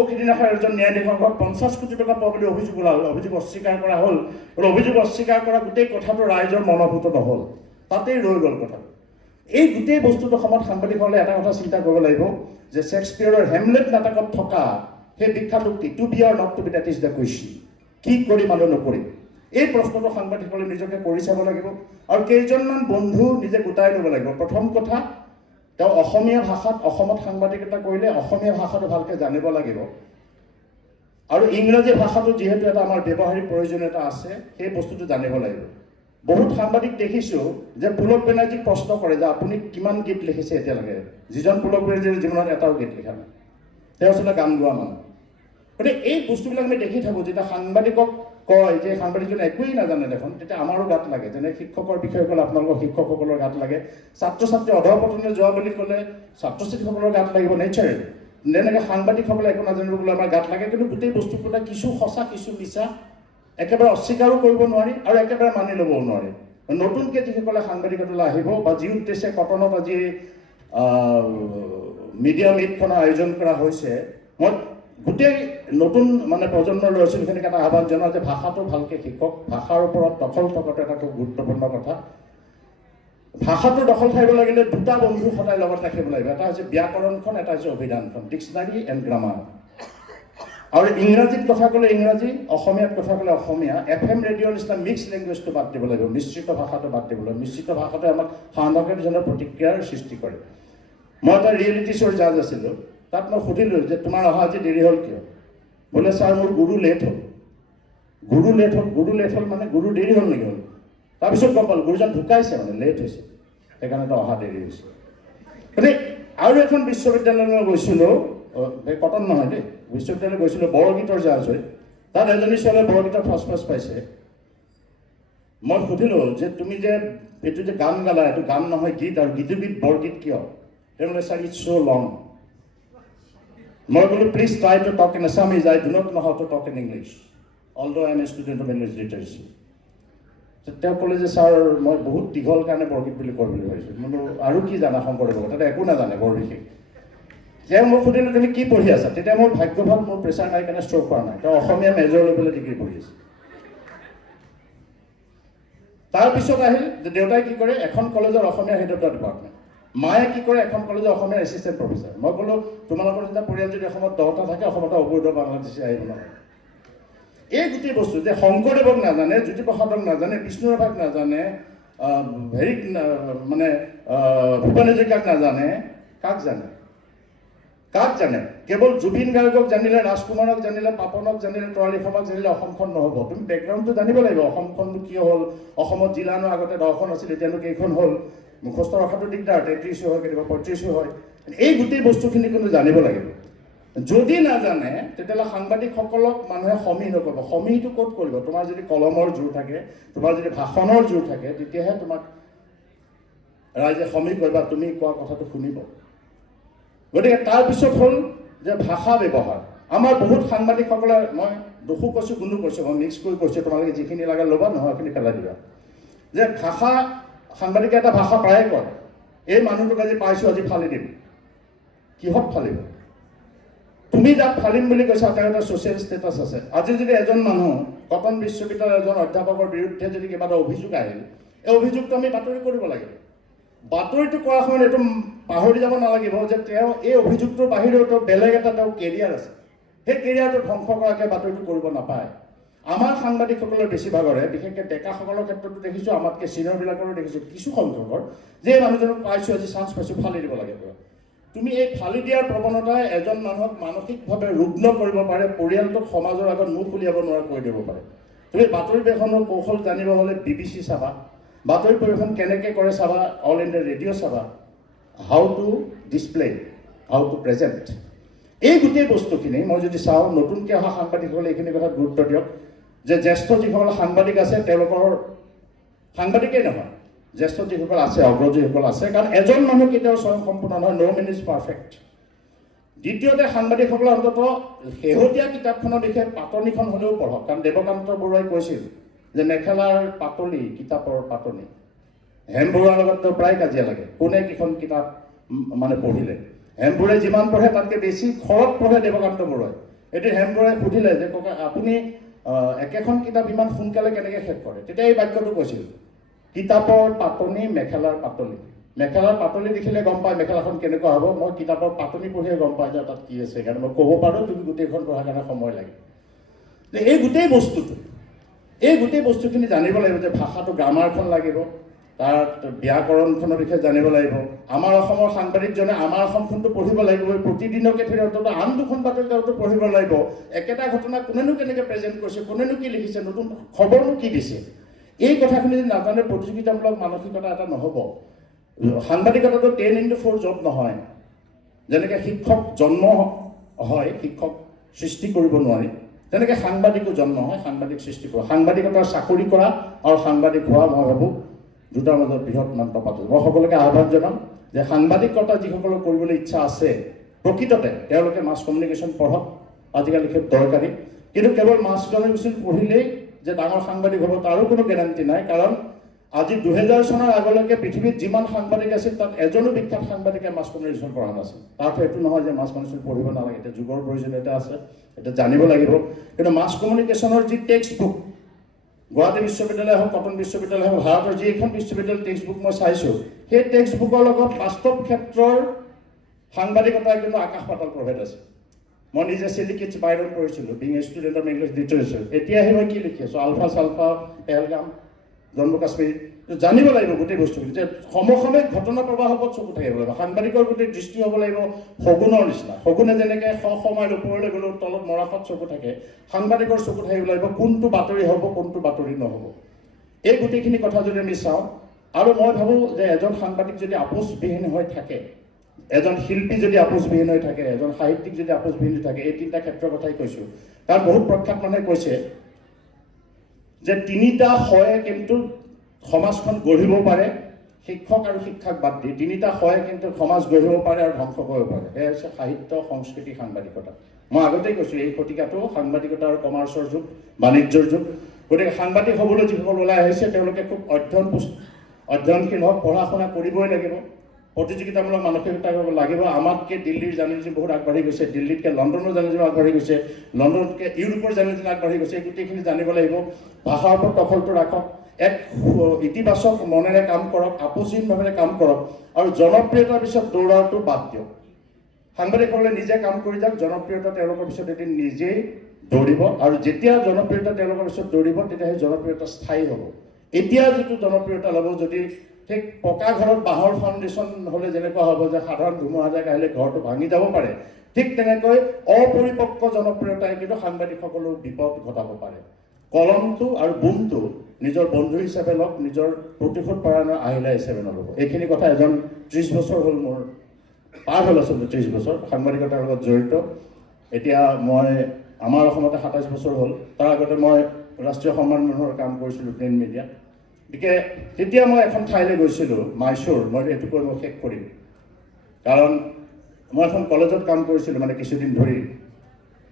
সিদিনাখন এজন ন্যায়াধীশৰ ঘৰত 50 কোটি টকা পোৱা বুলি অভিযোগ ওলাল, অভিযোগ অস্বীকাৰ কৰা হ'ল, আৰু অভিযোগ অস্বীকাৰ কৰা গোটেই কথাটো ৰাইজৰ মনোভূত নহ'ল, তাতেই ৰৈ গ'ল কথাটো। এই গোটেই বস্তুটো সময়ত সাংবাদিকসকলে এটা কথা চিন্তা কৰিব লাগিব যে শ্বেক্সপিয়াৰৰ হেমলেট নাটকত থকা সেই বিখ্যাত উক্তি, to be or not to be, that is the question. কি কৰিম আৰু নকৰিম, এই প্ৰশ্নটো সাংবাদিকসকলে নিজকে কৰি চাব লাগিব, আৰু কেইজনমান বন্ধু নিজে গোটাই ল'ব লাগিব। প্ৰথম কথা, তেওঁ অসমীয়া ভাষাত অসমত সাংবাদিকতা কৰিলে অসমীয়া ভাষাটো ভালকৈ জানিব লাগিব, আৰু ইংৰাজী ভাষাটো যিহেতু এটা আমাৰ ব্যৱহাৰিক প্ৰয়োজনীয়তা আছে, সেই বস্তুটো জানিব লাগিব। বহুত সাংবাদিক দেখিছোঁ যে পুলক বেনাৰ্জীক প্ৰশ্ন কৰে যে আপুনি কিমান গীত লিখিছে এতিয়ালৈকে। যিজন পুলক বেনাৰ্জীৰ জীৱনত এটাও গীত লিখা নাই, তেওঁ আচলতে গান গোৱা মানুহ। গতিকে এই বস্তুবিলাক আমি দেখি থাকোঁ। যেতিয়া সাংবাদিকক কয় যে সাংবাদিকজনে একোৱেই নাজানে দেখোন, তেতিয়া আমাৰো গাত লাগে। যেনে শিক্ষকৰ বিষয়ে ক'লে আপোনালোকৰ শিক্ষকসকলৰ গাত লাগে, ছাত্ৰ ছাত্ৰী অধঃপতনে যোৱা বুলি ক'লে ছাত্ৰ ছাত্ৰীসকলৰ গাত লাগিব নেচাৰেল। যেনেকৈ সাংবাদিকসকলে একো নাজানিব বুলি আমাৰ গাত লাগে। কিন্তু গোটেই বস্তুবিলাক কিছু সঁচা কিছু মিছা, একেবাৰে অস্বীকাৰো কৰিব নোৱাৰি আৰু একেবাৰে মানি ল'বও নোৱাৰি। নতুনকৈ যিসকলে সাংবাদিকতালৈ আহিব বা যি উদ্দেশ্যে কটনত আজি মিডিয়া মিটখনৰ আয়োজন কৰা হৈছে, মই গোটেই নতুন প্ৰজন্মৰ ল'ৰা ছোৱালীখিনিক এটা আহ্বান জনাওঁ যে ভাষাটো ভালকৈ শিকক। ভাষাৰ ওপৰত দখল থকাটো এটা খুব গুৰুত্বপূৰ্ণ কথা। ভাষাটো দখল থাকিব লাগিলে দুটা বন্ধু সদায় লগত ৰাখিব লাগিব, এটা হৈছে ব্যাকৰণখন, এটা হৈছে অভিধানখন, ডিক্সনাৰী এণ্ড গ্ৰামাৰ। আৰু ইংৰাজীত কথা ক'লে ইংৰাজী, অসমীয়াত কথা ক'লে অসমীয়া। FM ৰেডিঅ'ৰ নিচিনা মিক্স লেংগুৱেজটো বাদ দিব লাগিব, মিশ্ৰিত ভাষাটো বাদ দিব লাগিব। মিশ্ৰিত ভাষাটোৱে আমাক সাংঘাতিকজনক প্ৰতিক্ৰিয়াৰ সৃষ্টি কৰে। মই এটা ৰিয়েলিটি শ্ব'ৰ জাজ আছিলোঁ, তাত মই সুধিলোঁ যে তোমাৰ অহা আজি দেৰি হ'ল কিয়? বোলে ছাৰ মোৰ গুৰু লেট হ'ল। গুৰু লেট হ'ল মানে গুৰু দেৰি হ'ল নেকি? হ'ল। তাৰপিছত গম পালোঁ গুৰুজন ঢুকাইছে, লেট হৈছে, সেইকাৰণে অহা দেৰি হৈছে। গতিকে আৰু এখন বিশ্ববিদ্যালয়লৈ মই গৈছিলোঁ, কটন নহয় দেই, বিশ্ববিদ্যালয় গৈছিলোঁ, বৰগীতৰ জাজ হয়, তাত এজনী ছোৱালীয়ে বৰগীতত ফাৰ্ষ্ট পাইছে। মই সুধিলোঁ যে তুমি যে এইটো যে গান গালা, এইটো গান নহয় গীত, আৰু গীতবিধ বৰগীত কিয়? তেওঁলোকে ছাৰ ইটছ চ' লং। মই বোলো please try to talk in Assamese, I do not no' how to talk in English, although I M a student of English লিটাৰেচি। তেওঁ ক'লে যে ছাৰ মই বহুত দীঘল কাৰণে বৰগীত বুলি কয় বুলি ভাবিছোঁ। মই বোলো আৰু কি জানা শংকৰদেৱৰ, তাতে একো নাজানে বৰ বিশেষ। তেওঁ মই সুধিলোঁ তুমি কি পঢ়ি আছা? তেতিয়া মোৰ ভাগ্য ভাল, মোৰ প্ৰেছাৰ নাই কাৰণে ষ্ট্ৰ'ক হোৱা নাই। তেওঁ অসমীয়া মেজৰ লৈ পেলাই ডিগ্ৰী পঢ়ি আছে। তাৰপিছত আহিল যে দেউতাই কি কৰে, এখন কলেজৰ অসমীয়া হেড অফ দ্য ডিপাৰ্টমেণ্ট, মায়ে কি কৰে, এখন কলেজৰ অসমীয়া এছিষ্টেণ্ট প্ৰফেচাৰ। মই ক'লোঁ তোমালোকৰ যেতিয়া পৰিয়াল যদি অসমত 10টা থাকে, অসমতে অবৈধ বাংলাদেশী আহিব নহয়। এই গোটেই বস্তু যে শংকৰদেৱক নাজানে, জ্যোতিপ্ৰসাদক নাজানে, বিষ্ণুৰাভাক নাজানে, হেৰিক মানে ভূপেন হাজৰিকাক নাজানে, কাক জানে? কাক জানে? কেৱল জুবিন গাৰ্গক জানিলে, ৰাজকুমাৰক জানিলে, পাপনক জানিলে, তৰালী শৰ্মাক জানিলে অসমখন নহ'ব। তুমি বেকগ্ৰাউণ্ডটো জানিব লাগিব, অসমখনটো কিয় হ'ল, অসমত জিলানো আগতে 10খন আছিল, এতিয়ানো কেইখন হ'ল, মুখস্থ ৰখাটো দিগদাৰ, 33 হয়, কেতিয়াবা 35 হয়। এই গোটেই বস্তুখিনি কিন্তু জানিব লাগিব। যদি নাজানে তেতিয়াহ'লে সাংবাদিকসকলক মানুহে সমী নকৰিব। সমীটো ক'ত কৰিব? তোমাৰ যদি কলমৰ জোৰ থাকে, তোমাৰ যদি ভাষণৰ জোৰ থাকে, তেতিয়াহে তোমাক ৰাইজে সমী কৰিবা, তুমি কোৱা কথাটো শুনিব। গতিকে তাৰপিছত হ'ল যে ভাষা ব্যৱহাৰ। আমাৰ বহুত সাংবাদিকসকলে, মই দোষো কৈছোঁ গুণো কৈছোঁ, মই মিক্স কৰি কৈছোঁ, তোমালোকে যিখিনি লাগে ল'বা, নহয় সেইখিনি পেলাই দিবা। যে ভাষা, সাংবাদিকে এটা ভাষা প্ৰায়ে কয়, এই মানুহটোক আজি পাইছোঁ, আজি ফালি দিম। কিহত ফালিব? তুমি যাক ফালিম বুলি কৈছা তেওঁৰ এটা ছ'চিয়েল ষ্টেটাছ আছে। আজি যদি এজন মানুহ কটন বিশ্ববিদ্যালয়ৰ এজন অধ্যাপকৰ বিৰুদ্ধে যদি কিবা এটা অভিযোগ আহিল, এই অভিযোগটো আমি বাতৰি কৰিব লাগিব। বাতৰিটো কৰাৰ সময়ত এইটো পাহৰি যাব নালাগিব যে তেওঁ এই অভিযোগটোৰ বাহিৰেও বেলেগ এটা তেওঁৰ কেৰিয়াৰ আছে। সেই কেৰিয়াৰটো ধ্বংস কৰাকৈ বাতৰিটো কৰিব নাপায়। আমাৰ সাংবাদিকসকলৰ বেছিভাগৰে, বিশেষকৈ ডেকাসকলৰ ক্ষেত্ৰতো দেখিছোঁ, আমাতকৈ চিনিয়ৰবিলাকৰো দেখিছোঁ, কিছু সংখ্যকৰ যে মানুহজনক পাইছোঁ, আজি চান্স পাইছোঁ, ফালি দিব লাগে। তুমি এই ফালি দিয়াৰ প্ৰৱণতাই এজন মানুহক মানসিকভাৱে ৰুগ্ন কৰিব পাৰে, পৰিয়ালটোক সমাজৰ আগত মুখ উলিয়াব নোৱাৰা কৰি দিব পাৰে। তুমি বাতৰি পৰিৱেশনৰ কৌশল জানিব হ'লে BBC চাবা, বাতৰি পৰিৱেশন কেনেকৈ কৰে চাবা, অল ইণ্ডিয়া ৰেডিঅ' চাবা, how to display, how to present. এই গোটেই বস্তুখিনি মই যদি চাওঁ, নতুনকৈ অহা সাংবাদিকসকলে এইখিনি কথাত গুৰুত্ব দিয়ক যে জ্যেষ্ঠ যিসকল সাংবাদিক আছে তেওঁলোকৰ, সাংবাদিকেই নহয়, জ্যেষ্ঠ যিসকল আছে, অগ্ৰজীসকল আছে, কাৰণ এজন মানুহ কেতিয়াও স্বয়ং সম্পূৰ্ণ নহয়, ন' মেন ইজ পাৰফেক্ট। দ্বিতীয়তে সাংবাদিকসকলে অন্ততঃ শেহতীয়া কিতাপখনৰ বিষয়ে পাতনিখন হ'লেও পঢ়ক, কাৰণ দেৱকান্ত বৰুৱাই কৈছিল যে মেখেলাৰ পাতলি, কিতাপৰ পাতনি। হেম বৰুৱাৰ লগততো প্ৰায় কাজিয়া লাগে, কোনে কেইখন কিতাপ মানে পঢ়িলে। হেম বৰুৱাই যিমান পঢ়ে তাতকৈ বেছি খৰত পঢ়ে দেৱকান্ত বৰুৱাই। এদিন হেম বৰুৱাই সুধিলে যে ককা আপুনি একেখন কিতাপ ইমান সোনকালে কেনেকৈ শেষ কৰে? তেতিয়া এই বাক্যটো কৈছিল, কিতাপৰ পাতনি, মেখেলাৰ পাতলি। মেখেলাৰ পাতলি দেখিলে গম পায় মেখেলাখন কেনেকুৱা হ'ব, মই কিতাপৰ পাতনি পঢ়িয়ে গম পাই যে তাত কি আছে, সেইকাৰণে মই ক'ব পাৰোঁ, তুমি গোটেইখন পঢ়াৰ কাৰণে সময় লাগে। এই গোটেই বস্তুখিনি জানিব লাগিব যে ভাষাটো, গ্ৰামাৰখন লাগিব, তাৰ ব্যাকৰণখনৰ বিষয়ে জানিব লাগিব। আমাৰ অসমৰ সাংবাদিকজনে আমাৰ অসমখনটো পঢ়িব লাগিব, প্ৰতিদিনকে ধৰি অন্ততঃ আন দুখন বাতৰি কাকতো পঢ়িব লাগিব। একেটা ঘটনা কোনেনো কেনেকৈ প্ৰেজেণ্ট কৰিছে, কোনেনো কি লিখিছে, নতুন খবৰনো কি দিছে, এই কথাখিনি যদি নাজানে প্ৰতিযোগিতামূলক মানসিকতা এটা নহ'ব। সাংবাদিকতাটো 10x4 জব নহয়। যেনেকৈ শিক্ষক জন্ম হয়, শিক্ষক সৃষ্টি কৰিব নোৱাৰি, তেনেকৈ সাংবাদিকো জন্ম হয়, সাংবাদিক সৃষ্টি কৰা। সাংবাদিকতাৰ চাকৰি কৰা আৰু সাংবাদিক হোৱা, মই ভাবোঁ দুটাৰ মাজত বৃহৎ তফাৎ। মই সকলোকে আহ্বান জনাম যে সাংবাদিকতা যিসকলৰ কৰিবলৈ ইচ্ছা আছে, প্ৰকৃততে তেওঁলোকে মাছ কমিউনিকেশ্যন পঢ়ক, আজিকালি খুব দৰকাৰী। কিন্তু কেৱল মাছ কমিউনিকেশ্যন পঢ়িলেই যে ডাঙৰ সাংবাদিক হ'ব তাৰো কোনো গেৰাণ্টি নাই, কাৰণ আজি 2000 চনৰ আগলৈকে পৃথিৱীত যিমান সাংবাদিক আছিল তাত এজনো বিখ্যাত সাংবাদিকে মাছ কমিউনিকেশ্যন পঢ়া নাছিল। তাত এইটো নহয় যে মাছ কমিউনিকেশ্যন পঢ়িব নালাগে, এতিয়া যুগৰ প্ৰয়োজনীয়তা আছে, এটা জানিব লাগিব। কিন্তু মাছ কমিউনিকেশ্যনৰ যি টেক্সট বুক, গুৱাহাটী বিশ্ববিদ্যালয় হওক, কটন বিশ্ববিদ্যালয় হওক, ভাৰতৰ যিখন বিশ্ববিদ্যালয়ৰ টেক্সট বুক মই চাইছোঁ, সেই টেক্সট বুকৰ লগত বাস্তৱ ক্ষেত্ৰৰ সাংবাদিকতাৰ কিন্তু আকাশ পাতাল প্ৰভেদ আছে। মই নিজে চিলিকিটছ বাইৰন পঢ়িছিলোঁ, being a student of English literature. এতিয়াহে মই কি লিখি আছোঁ, আলফা চালফা, পেহেলগাম, জম্মু কাশ্মীৰ, জানিব লাগিব গোটেই বস্তুখিনি। যে সমসাময়িক ঘটনা প্ৰবাহৰ ওপৰত চকু থাকিব লাগিব, সাংবাদিকৰ গোটেই দৃষ্টি হ'ব লাগিব শগুনৰ নিচিনা। শগুনে যেনেকৈ সময়ৰ ওপৰলৈ গ'লেও তলত মৰাশত চকু থাকে, সাংবাদিকৰ চকু থাকিব লাগিব কোনটো বাতৰি হ'ব, কোনটো বাতৰি নহ'ব। এই গোটেইখিনি কথা যদি আমি চাওঁ, আৰু মই ভাবোঁ যে এজন সাংবাদিক যদি আপোচবিহীন হৈ থাকে, এজন শিল্পী যদি আপোচবিহীন হৈ থাকে, এজন সাহিত্যিক যদি আপোচবিহীন হৈ থাকে, এই তিনিটা ক্ষেত্ৰৰ কথাই কৈছোঁ। কাৰণ বহুত প্ৰখ্যাত মানুহে কৈছে যে তিনিটা শয়ে কিন্তু সমাজখন গঢ়িব পাৰে, শিক্ষক আৰু শিক্ষাক বাদ দি তিনিটা শয়ে কিন্তু সমাজ গঢ়িব পাৰে আৰু ধ্বংস কৰিব পাৰে। সেয়া হৈছে সাহিত্য, সংস্কৃতি, সাংবাদিকতা। মই আগতেই কৈছোঁ এই শতিকাটো সাংবাদিকতা আৰু কমাৰ্চৰ যুগ, বাণিজ্যৰ যুগ। গতিকে সাংবাদিক হ'বলৈ যিসকল ওলাই আহিছে তেওঁলোকে খুব অধ্যয়নশীল হওক, পঢ়া শুনা কৰিবই লাগিব, প্ৰতিযোগিতামূলক মানসিকতা লাগিব। আমাতকৈ দিল্লীৰ জাৰ্নেলিজম বহুত আগবাঢ়ি গৈছে, দিল্লীতকৈ লণ্ডনৰ জাৰ্নেলিজম আগবাঢ়ি গৈছে, লণ্ডনতকৈ ইউৰোপৰ জাৰ্নেলিজম আগবাঢ়ি গৈছে। এই গোটেইখিনি জানিব লাগিব। ভাষাৰ ওপৰত দখলটো ৰাখক, এক ইতিবাচক মনেৰে কাম কৰক, আপোচহীনভাৱে কাম কৰক, আৰু জনপ্ৰিয়তাৰ পিছত দৌৰাটো বাদ দিয়ক। সাংবাদিকসকলে নিজে কাম কৰি যাওক, জনপ্ৰিয়তা তেওঁলোকৰ পিছত এদিন নিজেই দৌৰিব, আৰু যেতিয়া জনপ্ৰিয়তা তেওঁলোকৰ পিছত দৌৰিব তেতিয়া সেই জনপ্ৰিয়তা স্থায়ী হ'ব। এতিয়া যিটো জনপ্ৰিয়তা ল'ব, যদি ঠিক পকা ঘৰত বাঁহৰ ফাউণ্ডেশ্যন হ'লে যেনেকুৱা হ'ব যে সাধাৰণ ধুমুহাজাক আহিলে ঘৰটো ভাঙি যাব পাৰে, ঠিক তেনেকৈ অপৰিপক্ক জনপ্ৰিয়তাই কিন্তু সাংবাদিকসকলেও বিপদ ঘটাব পাৰে। কলমটো আৰু বুমটো নিজৰ বন্ধু হিচাপে লওক, নিজৰ প্ৰতিশোধ পৰায়ণৰ আহিলা হিচাপে নল'ব। এইখিনি কথা এজন 30 বছৰ হ'ল, মোৰ পাৰ হ'ল আচলতে 30 বছৰ সাংবাদিকতাৰ লগত জড়িত। এতিয়া মই আমাৰ অসমতে 27 বছৰ হ'ল। তাৰ আগতে মই ৰাষ্ট্ৰীয় সন্মানসমূহৰ কাম কৰিছিলোঁ প্ৰিণ্ট মিডিয়াত। গতিকে তেতিয়া মই এখন ঠাইলৈ গৈছিলোঁ, মাইচুৰ। মই এইটো কৈ মই শেষ কৰিম, কাৰণ মই এখন কলেজত কাম কৰিছিলোঁ মানে কিছুদিন ধৰি।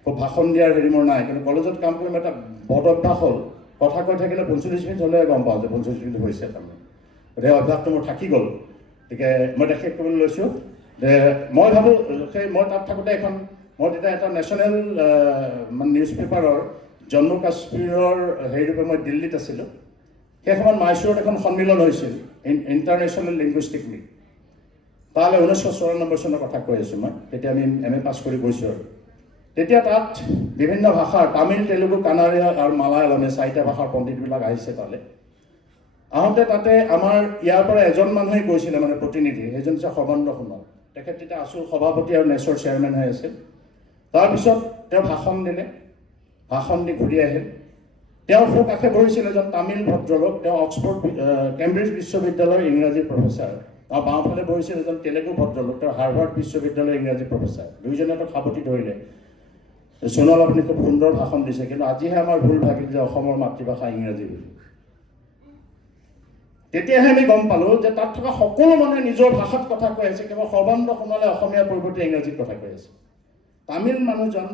খুব ভাষণ দিয়াৰ হেৰি মোৰ নাই, কিন্তু কলেজত কাম কৰি এটা বদ অভ্যাস হ'ল, কথা কৈ থাকিলে 45 মিনিট হ'লে গম পাওঁ যে 45 মিনিট হৈছে তাৰমানে। গতিকে অভ্যাসটো মোৰ থাকি গ'ল। গতিকে মই এতিয়া শেষ কৰিবলৈ লৈছোঁ যে মই ভাবোঁ মই তাত থাকোঁতে মই তেতিয়া এটা নেশ্যনেল নিউজ পেপাৰৰ জম্মু কাশ্মীৰৰ হেৰিৰূপে মই দিল্লীত আছিলোঁ। সেই সময়ত মাইচুৰত এখন সন্মিলন হৈছিল, ইণ্টাৰনেশ্যনেল লিংগুইষ্টিক মিট। তালৈ 1994 চনৰ কথা কৈ আছোঁ মই। তেতিয়া আমি MA পাছ কৰি গৈছোঁ। আৰু তেতিয়া তাত বিভিন্ন ভাষাৰ তামিল, তেলেগু, কানাড়া আৰু মালায়ালমে 4টা ভাষাৰ পণ্ডিতবিলাক আহিছে তালৈ। আহোঁতে তাতে আমাৰ ইয়াৰ পৰা এজন মানুহে গৈছিলে, মানে প্ৰতিনিধি, সেইজন হৈছে সৰ্বানন্দ সোণোৱাল। তেখেত তেতিয়া আছুৰ সভাপতি আৰু নেচৰ চেয়াৰমেন হৈ আছিল। তাৰপিছত তেওঁ ভাষণ দিলে, ভাষণ দি ঘূৰি আহিল। তেওঁৰ কাষে বহিছিল এজন তামিল ভদ্ৰলোক, তেওঁ কেম্ব্ৰিজ বিশ্ববিদ্যালয়ৰ ইংৰাজী প্ৰফেচাৰ। তাৰ বাওঁফালে বহিছিল এজন তেলেগু ভদ্ৰলোক, তেওঁ হাৰ্ভাৰ্ড বিশ্ববিদ্যালয়ৰ ইংৰাজী প্ৰফেচাৰ। দুয়োজনে তেওঁক সাৱটি ধৰিলে, সোণোৱাল আপুনি খুব সুন্দৰ ভাষণ দিছে, কিন্তু আজিহে আমাৰ ভুল ভাগিল যে অসমৰ মাতৃভাষা ইংৰাজী বুলি। তেতিয়াহে আমি গম পালোঁ যে তাত থকা সকলো মানুহে নিজৰ ভাষাত কথা কৈ আছে, কেৱল সৰ্বানন্দ সোণোৱালে অসমীয়াৰ পৰিৱৰ্তে ইংৰাজীত কথা কৈ আছে। তামিল মানুহজন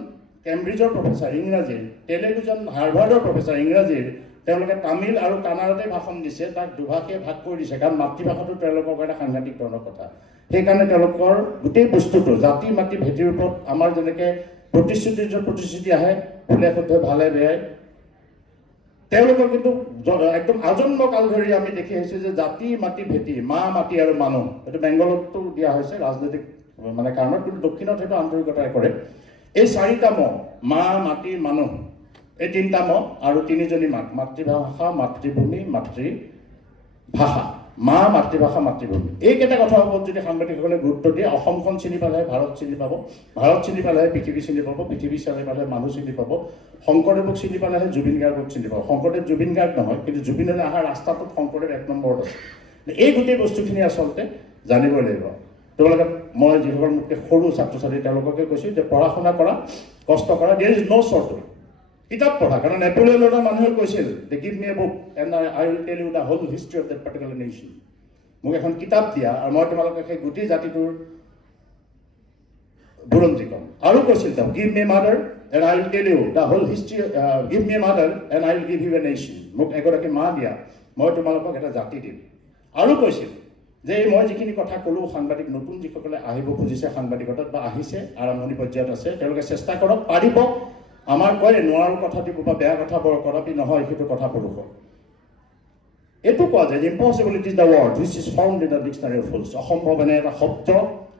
কেম্ব্ৰিজৰ প্ৰফেচাৰ ইংৰাজীৰ, তেলেগুজন হাৰ্ভাৰ্ডৰ প্ৰফেচাৰ ইংৰাজীৰ, তেওঁলোকে তামিল আৰু কানাড়াতে ভাষণ দিছে। তাক দুভাষীয়ে ভাগ কৰি দিছে, কাৰণ মাতৃভাষাটো তেওঁলোকৰ কাৰণে সাংঘাতিক ধৰণৰ কথা। সেইকাৰণে তেওঁলোকৰ গোটেই বস্তুটো জাতি মাতি ভেটিৰ ওপৰত আমাৰ যেনেকৈ প্ৰতিশ্ৰুতি আহে, ভুলে শুদ্ধ ভালে বেয়াই, তেওঁলোকৰ কিন্তু একদম আজন্ম কাল ধৰি আমি দেখি আহিছোঁ যে জাতি মাতি ভেটি, মা মাটি আৰু মানুহ। এইটো বেংগলতো দিয়া হৈছে ৰাজনৈতিক মানে কাৰণত, কিন্তু দক্ষিণত সেইটো আন্তৰিকতাৰে কৰে। এই 4টা মা মাটি মানুহ, এই 3টা আৰু 3জনী মাক, মাতৃভাষা, মাতৃভূমি, মাতৃভাষা। মা, মাতৃভাষা, মাতৃভূমি, এইকেইটা কথাৰ ওপৰত যদি সাংবাদিকসকলে গুৰুত্ব দিয়ে, অসমখন চিনি পালেহে ভাৰত চিনি পাব, ভাৰত চিনি পালেহে পৃথিৱী চিনি পাব, পৃথিৱী চিনি পালেহে মানুহ চিনি পাব, শংকৰদেৱক চিনি পালেহে জুবিন গাৰ্গক চিনি পাব। শংকৰদেৱ জুবিন গাৰ্গ নহয়, কিন্তু জুবিনলৈ অহা ৰাস্তাটোত শংকৰদেৱ 1 নম্বৰত আছে। এই গোটেই বস্তুখিনি আচলতে জানিবই লাগিব। তোমালোকে মই যিসকল মোতকৈ সৰু ছাত্ৰ ছাত্ৰী তেওঁলোককে কৈছোঁ যে পঢ়া শুনা কৰা, কষ্ট কৰা, there is no short way. কিতাপ পঢ়া, কাৰণ নেপোলিয়নৰ মানুহে কৈছিল যে give me a book and I will tell you the whole history of that particular nation. মোক এখন কিতাপ দিয়া আৰু মই তোমালোকে সেই গোটেই জাতিটোৰ বুৰঞ্জী ক'ম। আৰু কৈছিল তেওঁ give me a mother and I will tell you the whole history, give me a mother and I will give you a nation. মোক এগৰাকী মা দিয়া, মই তোমালোকক এটা জাতি দিম। আৰু কৈছিল যে মই যিখিনি কথা ক'লোঁ, সাংবাদিক নতুন যিসকলে আহিব খুজিছে সাংবাদিকতাত বা আহিছে, আৰম্ভণি পৰ্যায়ত আছে, তেওঁলোকে চেষ্টা কৰক, পাৰিব। আমাৰ কয় নোৱাৰো কথা দিব বা বেয়া কথা বৰ কদাপি নহয়, সেইটো কথা পুৰুষৰ। এইটো কোৱা যায় যে impossibility is the word which is found in the dictionary of fools. অসম্ভৱ এনে এটা শব্দ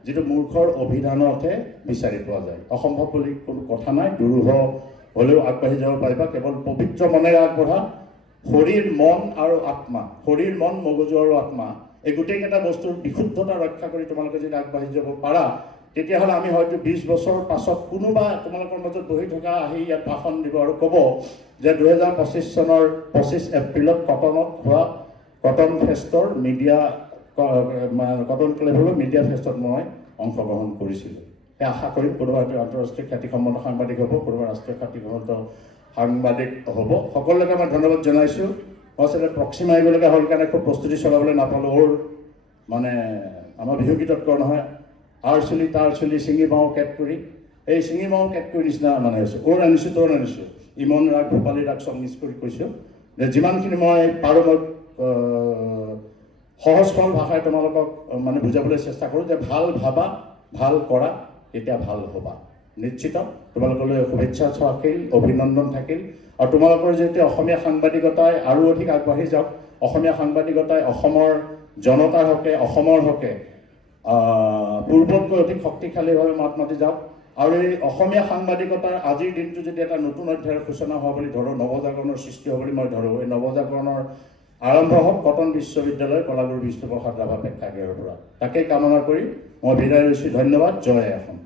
যিটো মূৰ্খৰ অভিধানতহে বিচাৰি পোৱা যায়। অসম্ভৱ বুলি কোনো কথা নাই, দুৰূহ হ'লেও আগবাঢ়ি যাব পাৰিবা, কেৱল পবিত্ৰ মনেৰে আগবঢ়া। শৰীৰ, মন আৰু আত্মা, শৰীৰ, মন, মগজু আৰু আত্মা, এই গোটেইকেইটা বস্তুৰ বিশুদ্ধতা ৰক্ষা কৰি তোমালোকে যদি আগবাঢ়ি যাব পাৰা, তেতিয়াহ'লে আমি হয়তো 20 বছৰ পাছত কোনোবা তোমালোকৰ মাজত বহি থকা আহি ইয়াত ভাষণ দিব আৰু ক'ব যে 2025 চনৰ 25 এপ্ৰিলত কটনত হোৱা কটন ফেষ্টৰ কটন ক্লেভৰ মিডিয়া ফেষ্টত মই অংশগ্ৰহণ কৰিছিলোঁ। সেই আশা কৰিম কোনোবা হয়তো আন্তঃৰাষ্ট্ৰীয় খ্যাতিসম্পন্ন সাংবাদিক হ'ব, কোনোবা ৰাষ্ট্ৰীয় খ্যাতিসম্পন্ন সাংবাদিক হ'ব। সকলোকে মই ধন্যবাদ জনাইছোঁ। মই আচলতে প্ৰক্সি মাৰিবলগীয়া হ'ল কাৰণে খুব প্ৰস্তুতি চলাবলৈ নাপালোঁ। ওৰ মানে আমাৰ বিহু গীতত কয় নহয়, আৰ চুলি তাৰ চুলি ছিঙি পাওঁ কেট কৰি, এই ছিঙি পাওঁ কেট কৰি নিচিনা মানে হৈছে। ওৰ আনিছোঁ তোৰ আনিছোঁ, ইমন ৰাগ ভূপালী ৰাগ চব মিক্স কৰি কৈছোঁ যে যিমানখিনি মই পাৰোঁ মই সহজ সৰল ভাষাৰে তোমালোকক মানে বুজাবলৈ চেষ্টা কৰোঁ যে ভাল ভাবা, ভাল কৰা, তেতিয়া ভাল হ'বা। নিশ্চিত তোমালোকলৈ শুভেচ্ছা থাকিল, অভিনন্দন থাকিল। আৰু তোমালোকৰ যেতিয়া অসমীয়া সাংবাদিকতাই আৰু অধিক আগবাঢ়ি যাওক, অসমীয়া সাংবাদিকতাই অসমৰ জনতাৰ হকে, অসমৰ হকে পূৰ্বতকৈ অধিক শক্তিশালীভাৱে মাত মাতি যাওক। আৰু এই অসমীয়া সাংবাদিকতাৰ আজিৰ দিনটো যদি এটা নতুন অধ্যায়ৰ সূচনা হোৱা বুলি ধৰোঁ, নৱজাগৰণৰ সৃষ্টি হোৱা বুলি মই ধৰোঁ, এই নৱজাগৰণৰ আৰম্ভ হওক কটন বিশ্ববিদ্যালয় কলাগুৰু বিষ্ণুপ্ৰসাদ ৰাভা প্ৰেক্ষাগৃহৰ পৰা। তাকেই কামনা কৰি মই বিদায় লৈছোঁ। ধন্যবাদ। জয় অসম।